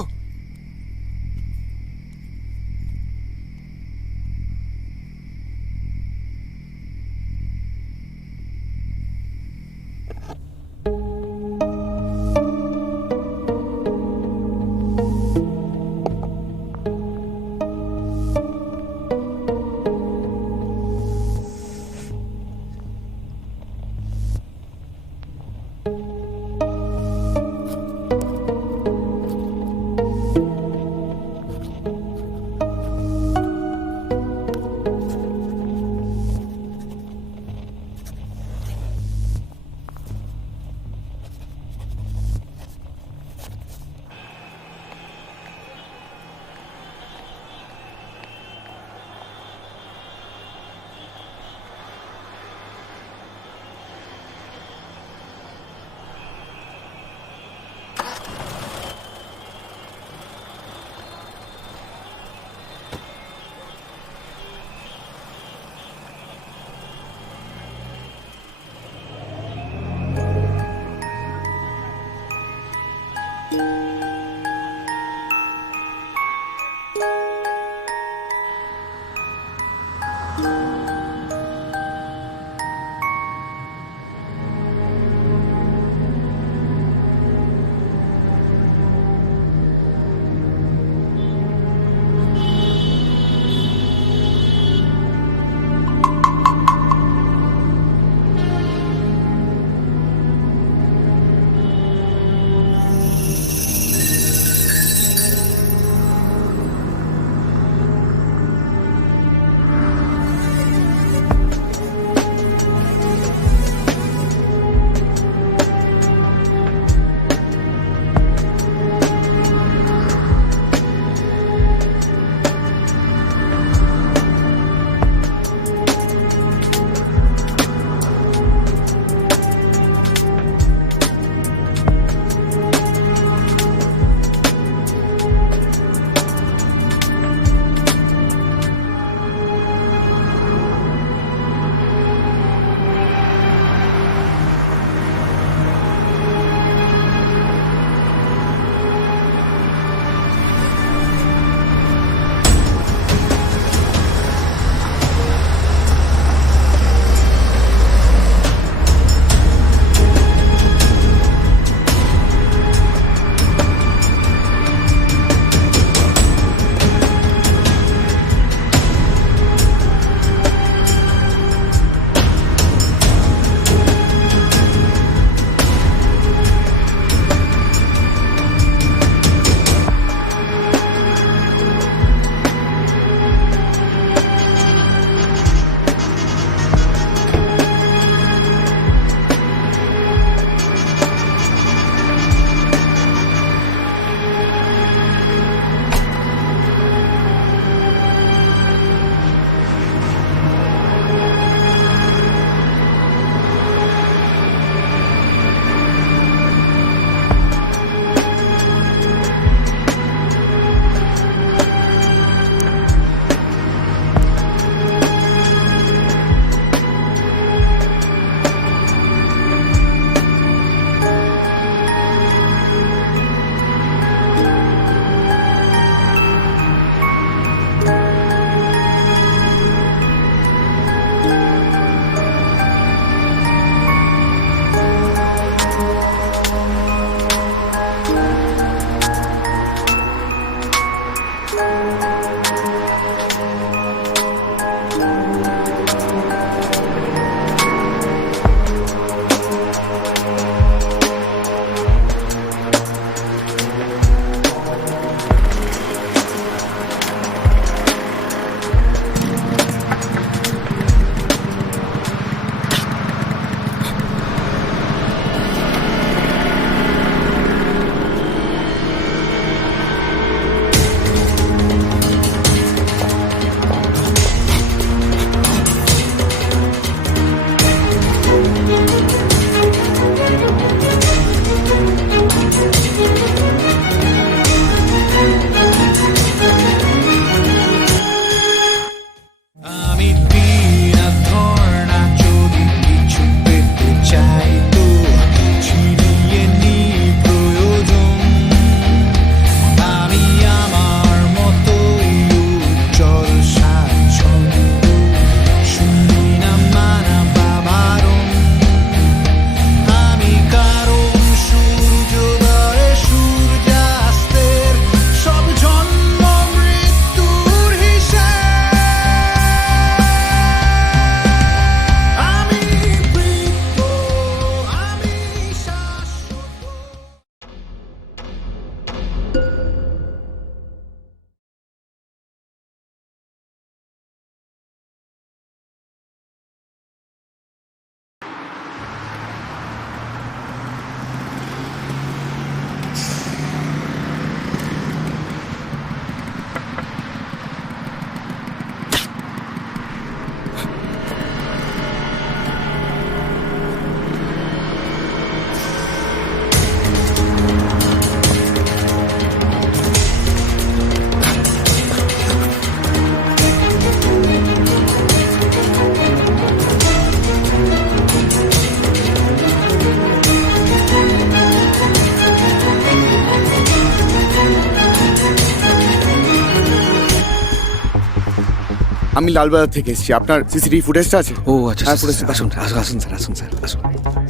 আমি লালবাজার থেকে এসেছি। আপনার সিসিটিভি ফুটেজটা আছে? ও আচ্ছা হ্যাঁ, আচ্ছা, ফুটেজটা আসুন আসুন স্যার, আসুন স্যার, আসুন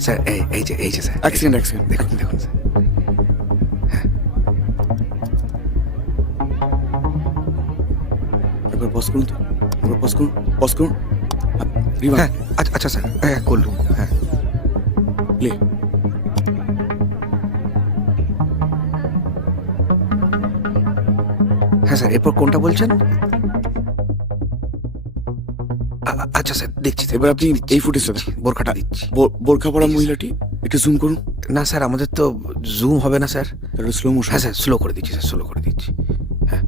স্যার। এই যে স্যার, অ্যাক্সিডেন্ট দেখুন দেখুন স্যার। একবার পজ করুন তো, একবার পজ করুন। রিভার হ্যাঁ আচ্ছা স্যার, হ্যাঁ করলুম, হ্যাঁ। প্লে। হ্যাঁ স্যার, এরপর কোনটা বলছেন? আচ্ছা স্যার, দেখছি। এবার আপনি এই ফুটেজটা দেখুন। বোরখাটা দিচ্ছি। বোরখা পরা মহিলাটি একটু জুম করুন। না স্যার, আমাদের তো জুম হবে না স্যার। তাহলে স্লো মোশন। হ্যাঁ স্যার, স্লো করে দিচ্ছি স্যার, স্লো করে দিচ্ছি। হ্যাঁ।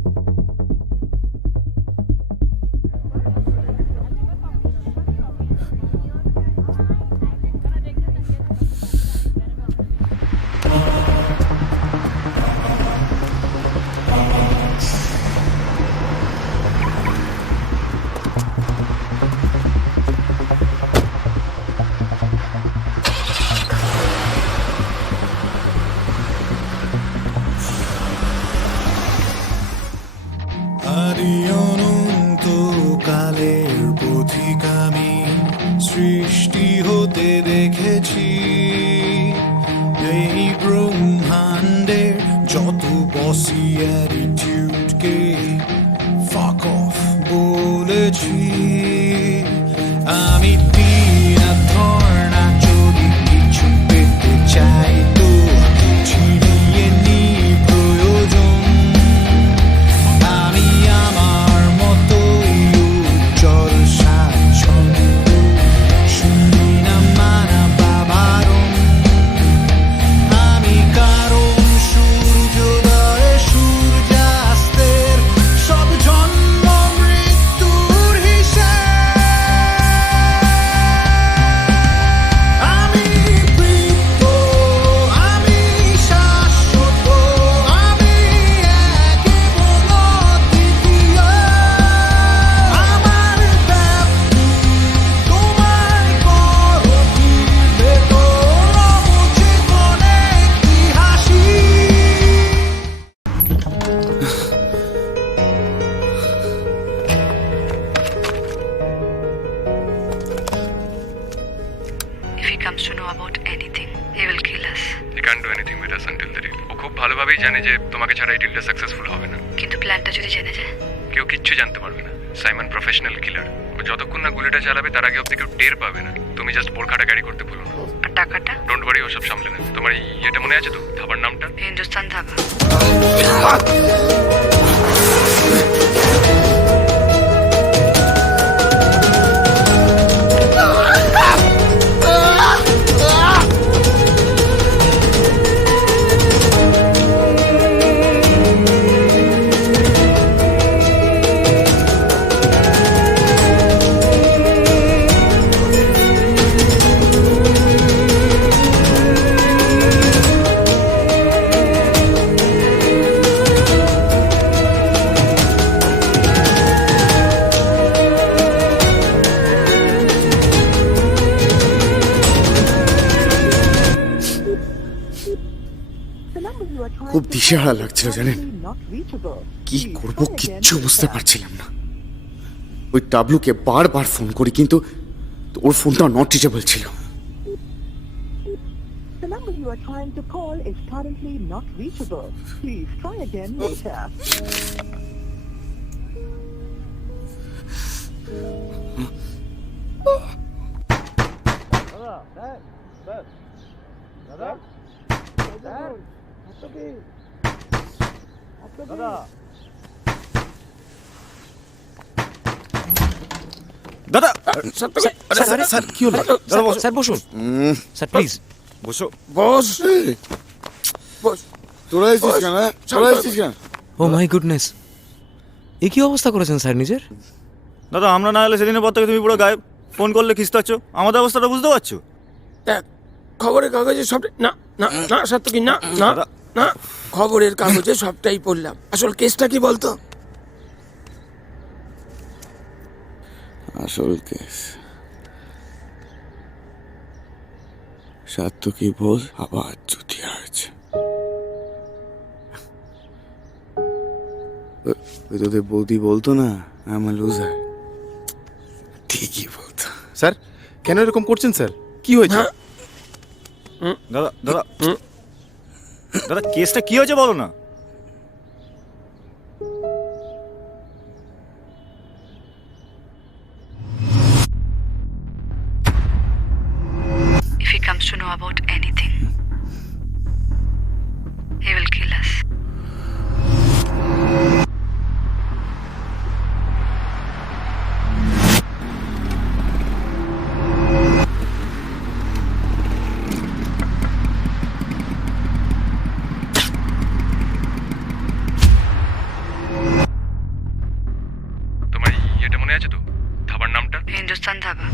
আদি অনন্তকালের পথিক আমি সৃষ্টি হতে দেখেছি। এই ব্রহ্মাণ্ডের যত বসি অ্যাটিটিউডকে ফাক অফ বলেছি। আমি ধর্ণা যদি কিছু পেতে চাই তো ছিনিয়ে নি প্রয়োজন। আমি আমার মতোই উজ্জ্বল স্বাচ্ছন্দ্য শুনি না মানা বাবারণ। আমি কারণ সূর্যোদয়ে সূর্যাস্তের সব জন্ম মৃত্যুর হিসেব। আমি বৃত্ত, আমি শাশ্বত, আমি এক এবং অদ্বিতীয়। আমার ব্যাপ্তি তোমায় করতির ভেতর অবচেতন একটি হাসি। If he comes to know about anything, he will kill us. He can't do anything with us until the deal. ও খুব ভালোভাবেই জানে যে তোমাকে ছাড়া এই ডিলটা সাকসেসফুল হবে না। কিন্তু প্ল্যানটা যদি জেনে যায়? কেউ কিচ্ছু জানতে পারবে না। সাইমন প্রফেশনাল কিলার। ও যতক্ষণ না গুলিটা চালাবে তার আগে অব্দি কেউ টের পাবে না। তুমি জাস্ট বোরখাটা ক্যারি করতে ভুলো না। আর টাকাটা? ডোন্ট ওয়ারি, ওসব সামলে নেবে। তোমার ইয়েটা মনে আছে তো, ধাবার নামটা? হিন্দুস্তান ধাবা। খুব দিশেহারা লাগছিল জানেন। কি করব কিচ্ছু বুঝতে পারছিলাম না। ওই ডাবলুকে বারবার ফোন করি কিন্তু ওর ফোনটা নট রিচেবল ছিল। The number you are trying to call is currently not reachable. Please try again later. দাদা স্যার কি হলো? স্যার বসুন স্যার, প্লিজ বসো। বস তোরা এসেছিস কেন? তোরা এসেছিস কেন? ও মাই গুডনেস, এ কি অবস্থা করেছেন স্যার নিজের? দাদা আমরা না এলে সেদিনের পর থেকে তুমি পুরো গায়েব। ফোন করলে খিস্তাচ্ছ। আমাদের অবস্থাটা বুঝতে পারছো? দেখ, খবরের কাগজে সব না না না সত্যি না না না, খবরের কাগজে সবটাই পড়লাম। আসল কেসটা কি বলতো? আসল কেস সাত্য কি বল আবার জুতি হয়েছে। ওই তোদের বৌদি বলতো না, আমার লুজার। স্যার কেন এরকম করছেন স্যার? কি হয়েছে? দাদা দাদা দাদা কেসটা কি হয়েছে বলো না। If he comes to know about anything, he will kill us. তোমার এটা মনে আছে তো, ধাবার নামটা? হিন্দুস্তান ধাবা।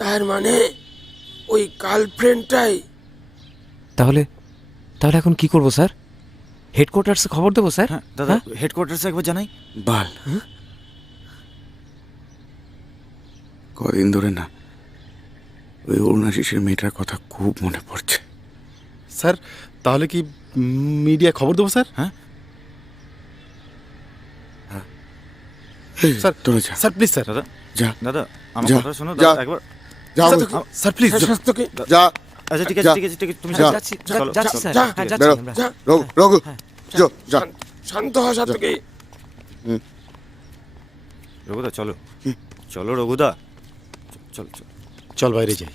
তার মানে ওই গার্লফ্রেন্ডটাই। তাহলে তাহলে এখন কি করব স্যার? হেডকোয়ার্টার্সে খবর দেবো স্যার? হ্যাঁ দাদা হেডকোয়ার্টার্সে একবার জানাই। বাল কদিন ধরে না ওই অরুণাশিসের মেয়েটার কথা খুব মনে পড়ছে। স্যার তাহলে কি মিডিয়া খবর দেবো স্যার? হ্যাঁ স্যার তোরা যা স্যার প্লিজ স্যার। দাদা যা দাদা আমার যা, কথা শোনো যা। দাদা একবার। যা স্যার, বলছি। স্যার প্লিজ স্বাস্থ্যকে যা আচ্ছা ঠিক যা। আছে ঠিক আছে ঠিক আছে তুমি যা। যাচ্ছি চলো, যাচ্ছি চলো, স্যার, যা, হ্যাঁ যাচ্ছি বেরো। আমরা। যা, রঘু রঘু যা যা শান্ত হ স্বাস্থ্যকে। রঘুদা চলো চলো রঘুদা চলো চলো। চল বাইরে যাই।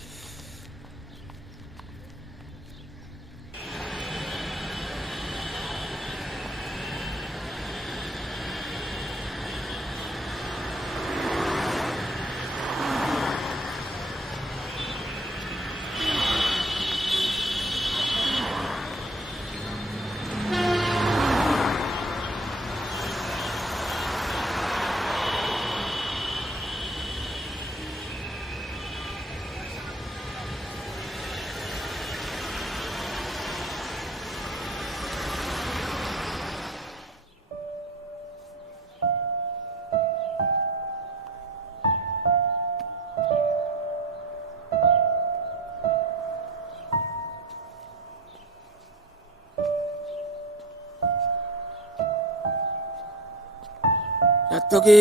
সাত্যকে,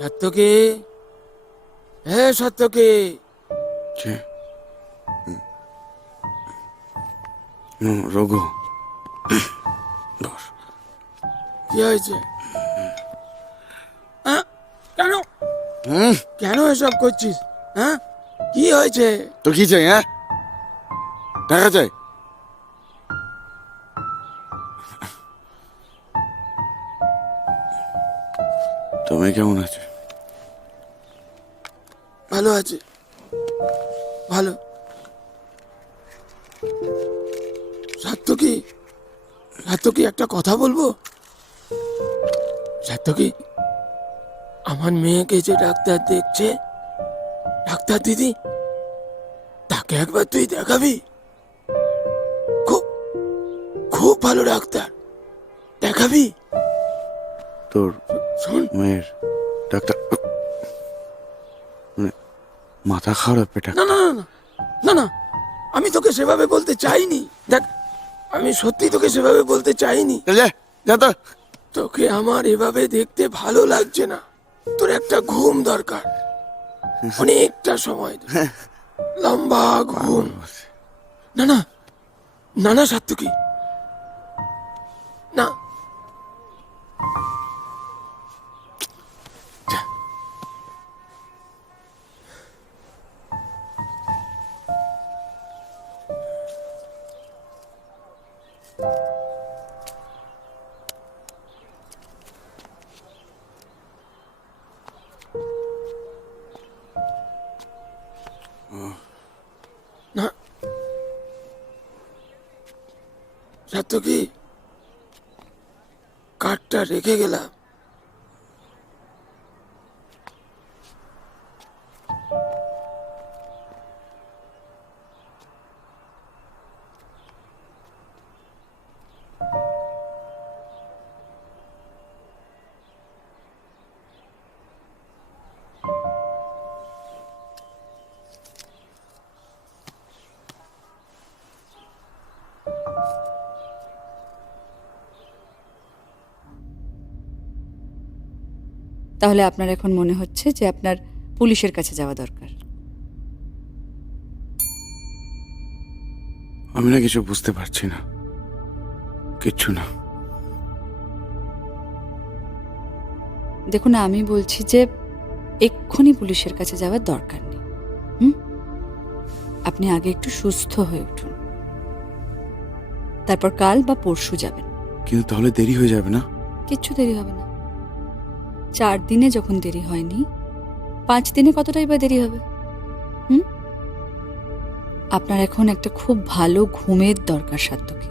সাত্যকে, হ্যাঁ সাত্যকে। কে? রঘু বস। কি হয়েছে? কেন কেন এসব করছিস? হ্যাঁ কি হয়েছে? তো কি চাই? হ্যাঁ টাকা চাই? তুমি কেমন আছো? ভালো আছে, ভালো। সাত্যকি, সাত্যকি একটা কথা বলবো? সাত্যকি, আমার মেয়েকে যে ডাক্তার দেখছে, ডাক্তার দিদি, তাকে একবার তুই দেখাবি। খুব খুব ভালো ডাক্তার, দেখাবি? তোর শোন, মেয়ের ডাক্তার মানে মাথা খারাপ এটা? না না না না না, আমি তোকে সেভাবে বলতে চাইনি। দেখ, আমি সত্যি তোকে সেভাবে বলতে চাইনি। যা তো। তোকে আমার এভাবে দেখতে ভালো লাগছে না। তোর একটা ঘুম দরকার, অনেকটা সময় ধরে। লম্বা ঘুম। না না না না সাত্যকি, না। না সাত্যকি, কাঠটা রেখে গেলাম। তাহলে আপনার এখন মনে হচ্ছে যে আপনার পুলিশের কাছে যাওয়া দরকার। আমি না কিছু বুঝতে পারছি না, কিচ্ছু না। দেখুন, আমি বলছি যে এক্ষুনি পুলিশের কাছে যাওয়ার দরকার নেই। আপনি আগে একটু সুস্থ হয়ে উঠুন, তারপর কাল বা পরশু যাবেন। কিন্তু তাহলে দেরি হয়ে যাবে না? কিচ্ছু দেরি হবে না। 4 দিনে যখন দেরি হয়নি, 5 দিনে কতটাই বা দেরি হবে? আপনার এখন একটা খুব ভালো ঘুমের দরকার সাত্তকী।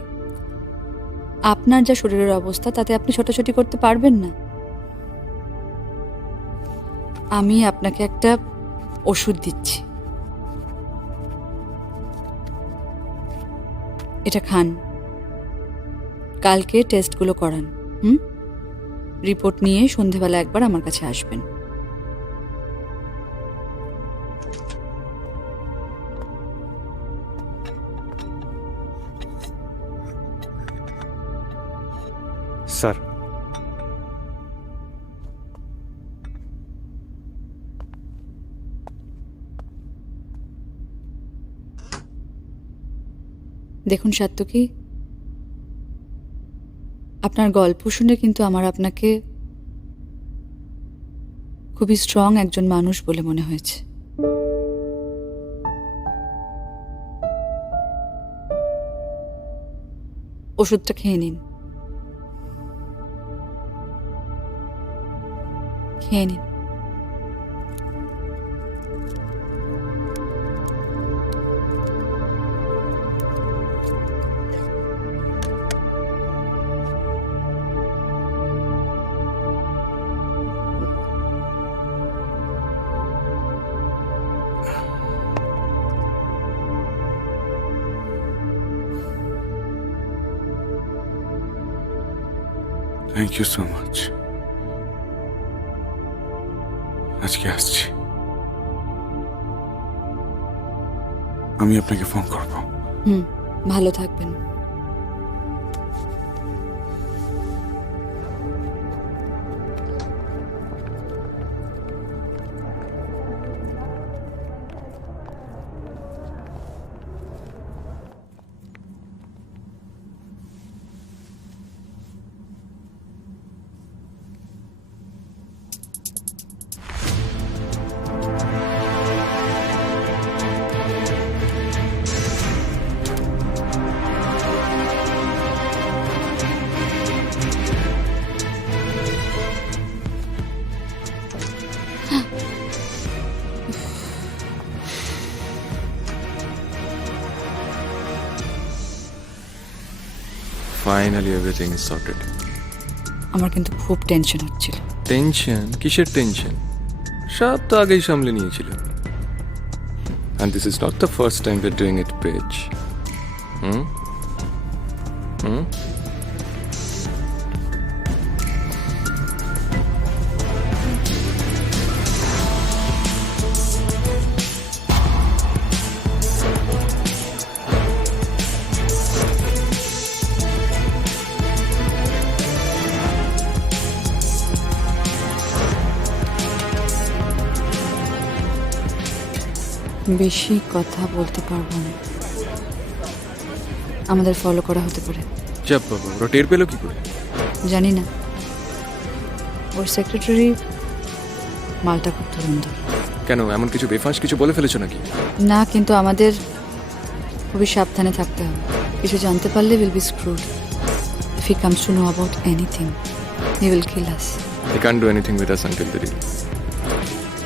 আপনার যা শরীরের অবস্থা তাতে আপনি ছোটাছুটি করতে পারবেন না। আমি আপনাকে একটা ওষুধ দিচ্ছি, এটা খান। কালকে টেস্টগুলো করান। রিপোর্ট নিয়ে সন্ধেবেলা একবার আমার কাছে আসবেন। স্যার, দেখুন সাত্তকী, আপনার গল্প শুনে কিন্তু আমার আপনাকে খুবই স্ট্রং একজন মানুষ বলে মনে হয়েছে। ওষুধটা খেয়ে নিন, খেয়ে নিন। Thank you so much. আজকে আসছি, আমি আপনাকে ফোন করব। ভালো থাকবেন। Finally everything is sorted. আমার কিন্তু খুব টেনশন হচ্ছিল। টেনশন? কিসের টেনশন? সব তো আগেই সামলে নিয়েছিল। And this is not the first time we're doing it, Paige. বেশি কথা বলতে পারবো না, আমাদের ফলো করা হতে পারে। চাপ বাবা, ওরা টের পেলো কি করে? জানি না, ওর সেক্রেটারি মালটা খুব ধুরন্ধর। কেন, এমন কিছু বেফাঁস কিছু বলে ফেলেছো নাকি? না, কিন্তু আমাদের খুবই সাবধানে থাকতে হবে। কিছু জানতে পারলে will be screwed. If he comes to know about anything, he will kill us. He can't do anything with us until the deal.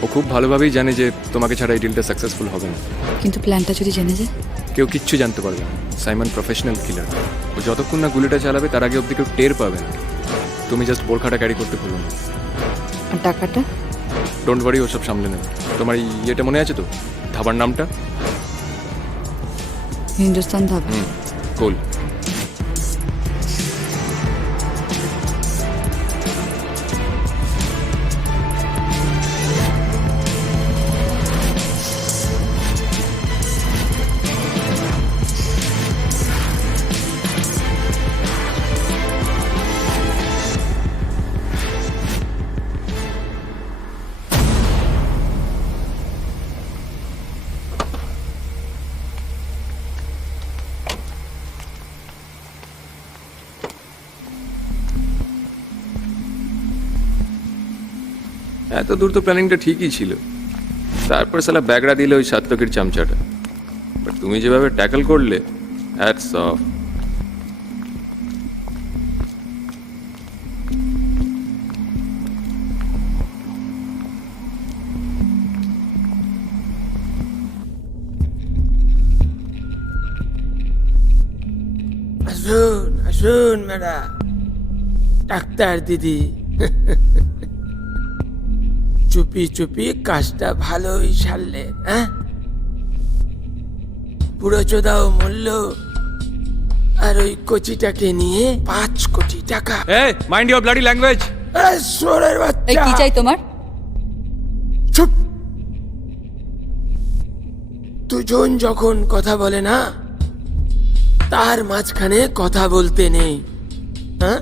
ও খুব ভালোভাবেই জানে যে তোমাকে ছাড়া এই ডিলটা সাকসেসফুল হবে না। কিন্তু প্ল্যানটা যদি জেনে যায়? কেউ কিচ্ছু জানতে পারবে না। সাইমন প্রফেশনাল কিলার। ও যতক্ষণ না গুলিটা চালাবে তার আগে অব্দি কেউ টের পাবে না। তুমি জাস্ট বোরখাটা ক্যারি করতে ভুলো না। আর টাকাটা? ডোন্ট ওয়ারি, ওসব সামলে নেবে। তোমার ইয়েটা মনে আছে তো, ধাবার নামটা? হিন্দুস্তান ধাবা। কোল। এত দূর তো প্ল্যানিংটা ঠিকই ছিল, তারপর সালা ব্যাগরা দিলে ওই সাত্তকের চামচাটা। বাট তুমি যেভাবে ট্যাকল করলে, হ্যাটস অফ। আসুন আসুন ম্যাডাম, ডাক্তার দিদি। চুপি চুপি কাজটা ভালোই সারলেন, হ্যাঁ? পুরো চোদাও মূল্য আর ওই কচিটাকে নিয়ে 5 কোটি টাকা। এই মাইন্ড ইওর ব্লাডি ল্যাঙ্গুয়েজ। সোরের বাচ্চা, কি চাই তোমার? চুপ। দুজন যখন কথা বলে না, তার মাঝখানে কথা বলতে নেই, হ্যাঁ?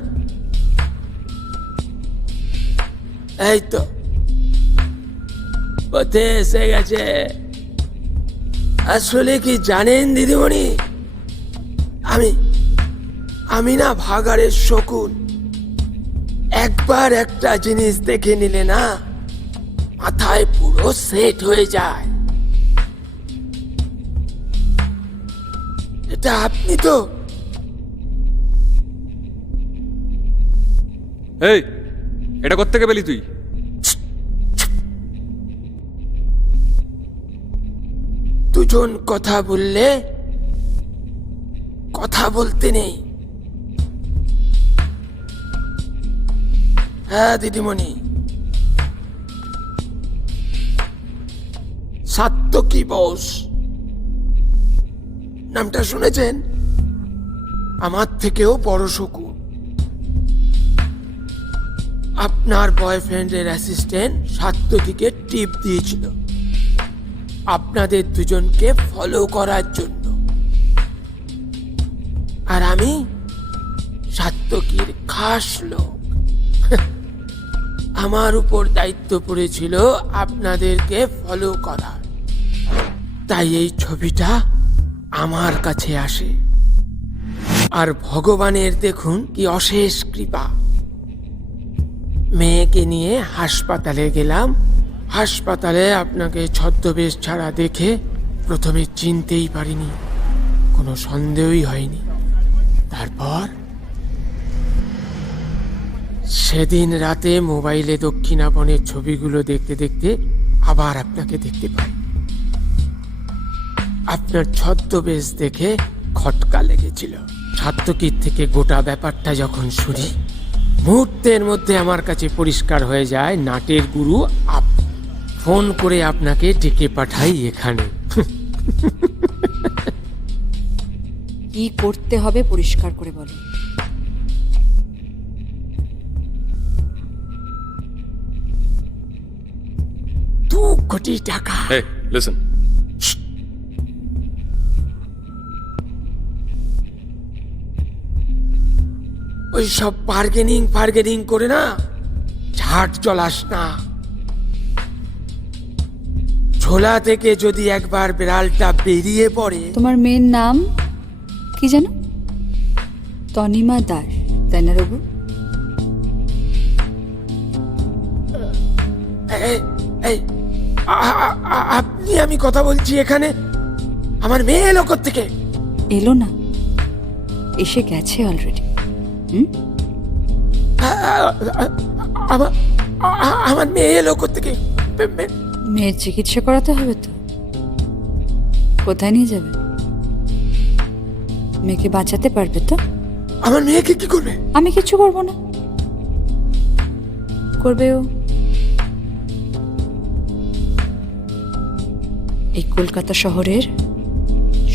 এই তো পথে এসে গেছে। আসলে কি জানেন দিদিমণি, আমি না ভাগাড়ের শকুন। একবার একটা জিনিস দেখে নিলে না, মাথায় পুরো সেট হয়ে যায়। এটা আপনি তো? এই এটা কোত্থেকে পেলি তুই? দুজন কথা বললে কথা বলতে নেই। হ্যাঁ দিদিমণি, সাত্তকী বোস নামটা শুনেছেন? আমার থেকেও বড় শকুন। আপনার বয়ফ্রেন্ডের অ্যাসিস্ট্যান্ট সাত্তকীকে টিপ দিয়েছিল আপনাদের দুজনকে ফলো করার জন্য। আর আমি সাত্তকীর খাস লোক। আমার উপর দায়িত্ব পড়েছিল আপনাদেরকে ফলো করার। তাই এই ছবিটা আমার কাছে আসে। আর ভগবানের দেখুন কি অশেষ কৃপা। মেয়েকে নিয়ে হাসপাতালে গেলাম। হাসপাতালে আপনাকে ছদ্মবেশ ছাড়া দেখে প্রথমে চিনতেই পারিনি, কোনো সন্দেহই হয়নি। তারপর সেদিন রাতে মোবাইলে দক্ষিণাপনের ছবিগুলো দেখতে দেখতে আবার আপনাকে দেখতে পাই। আপনার ছদ্মবেশ দেখে খটকা লেগেছিল। সাত্তকীর থেকে গোটা ব্যাপারটা যখন শুনি, মুহূর্তের মধ্যে আমার কাছে পরিষ্কার হয়ে যায় নাটের গুরু আপ। ফোন করে আপনাকে ডেকে পাঠাই এখানে। কি করতে হবে পরিষ্কার করে বলো। 2 কোটি টাকা। Hey, listen. ওই সব বার্গেনিং করে না ঝাট চলাস না। ঝোলা থেকে যদি একবার বিড়ালটা বেরিয়ে পড়ে। তোমার মেয়ের নাম কি জানো? তনিমা দাস, তাই না রঘু? আপনি, আমি কথা বলছি এখানে। আমার মেয়ে এলো থেকে। এলো না, এসে গেছে অলরেডি। আমার মেয়ে এলো থেকে। মেয়ের চিকিৎসা করাতে হবে তো। কোথায় নিয়ে যাবে? মেয়েকে বাঁচাতে পারবে তো? আমার মেয়েকে কি করবে? আমি কিছু করব না, করবে ও। এই কলকাতা শহরের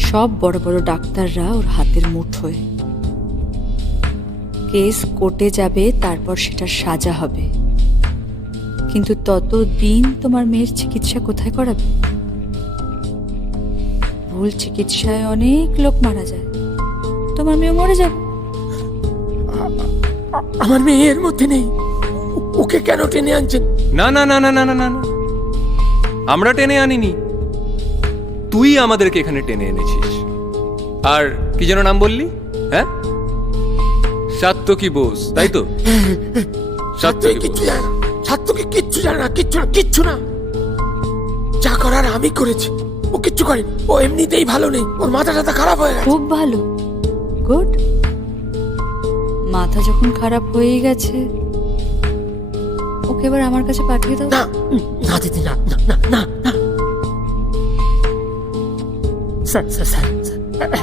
সব বড় বড় ডাক্তাররা ওর হাতের মুঠোয়। কেস কোর্টে যাবে, তারপর সেটা সাজা হবে। কিন্তু ততদিন তোমার মেয়ের চিকিৎসা কোথায় করাবে? ভুল চিকিৎসায় অনেক লোক মারা যায়, তোমার মেয়ে মরে যাবে। আমার মেয়ে এর মধ্যে নেই, ওকে কেন টেনে আনছেন? না না না না না না না না, আমরা টেনে আনিনি, তুই আমাদেরকে এখানে টেনে এনেছিস। আর কি যেন নাম বললি? হ্যাঁ, সাত্তকী বোস, তাই তো? সাত্তকী কিছু জানে না। সাত্তকী কিচ্ছু জানে না, কিচ্ছু না, কিচ্ছু না। যা করার আমি করেছি, ও কিচ্ছু করেনি। ও এমনিতেই ভালো নেই, ওর মাথা টাথা খারাপ হয়ে গেছে। খুব ভালো, গুড। মাথা যখন খারাপ হয়েই গেছে, ওকে এবার আমার কাছে পাঠিয়ে দাও। না না দিদি, না না না না না। স্যার স্যার স্যার স্যার,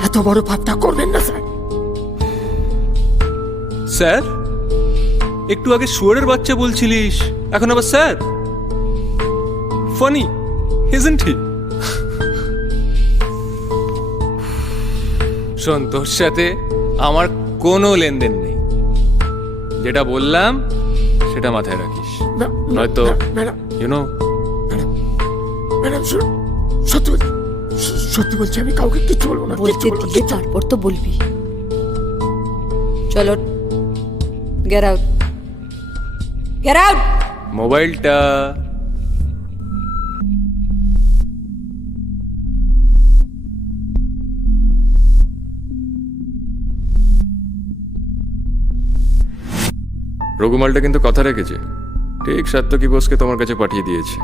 এত বড় পাপটা করবেন না স্যার। স্যার, একটু আগে শুয়োরের বাচ্চা বলছিলিস, এখন আবার স্যার? Funny, isn't he? শোন, তোর সাথে আমার কোনো লেনদেন নেই। যেটা বললাম সেটা মাথায় রাখিস, না, নয়তো ম্যাডাম, ইউনো। ম্যাডাম সত্যি বলছি, সত্যি বলছি, আমি কাউকে কিচ্ছু বলবো না। বলতে দিয়ে তারপর তো বলবি। চলো, গেট আউট, গেট আউট। মোবাইলটা রঘুমালটা কিন্তু কথা রেখেছে, ঠিক সাত্তকী বোসকে তোমার কাছে পাঠিয়ে দিয়েছে।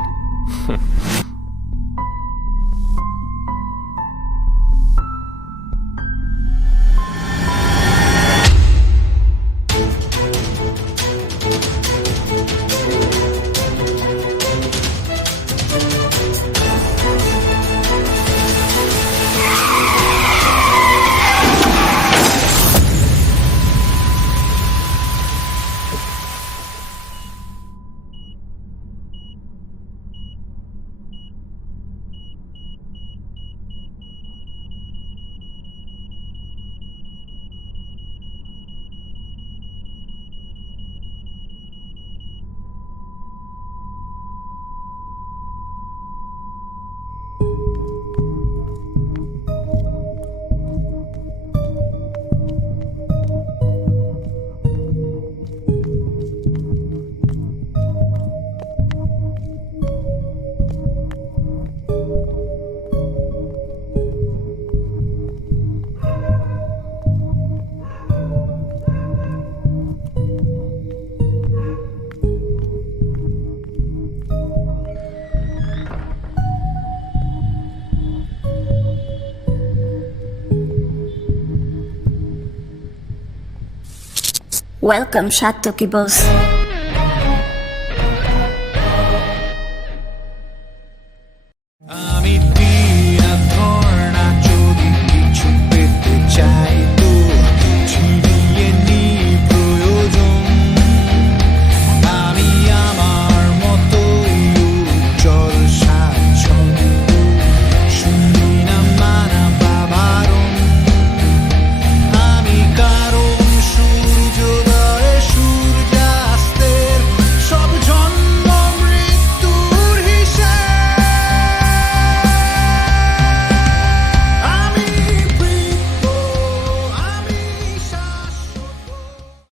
Welcome, Sattaki boss.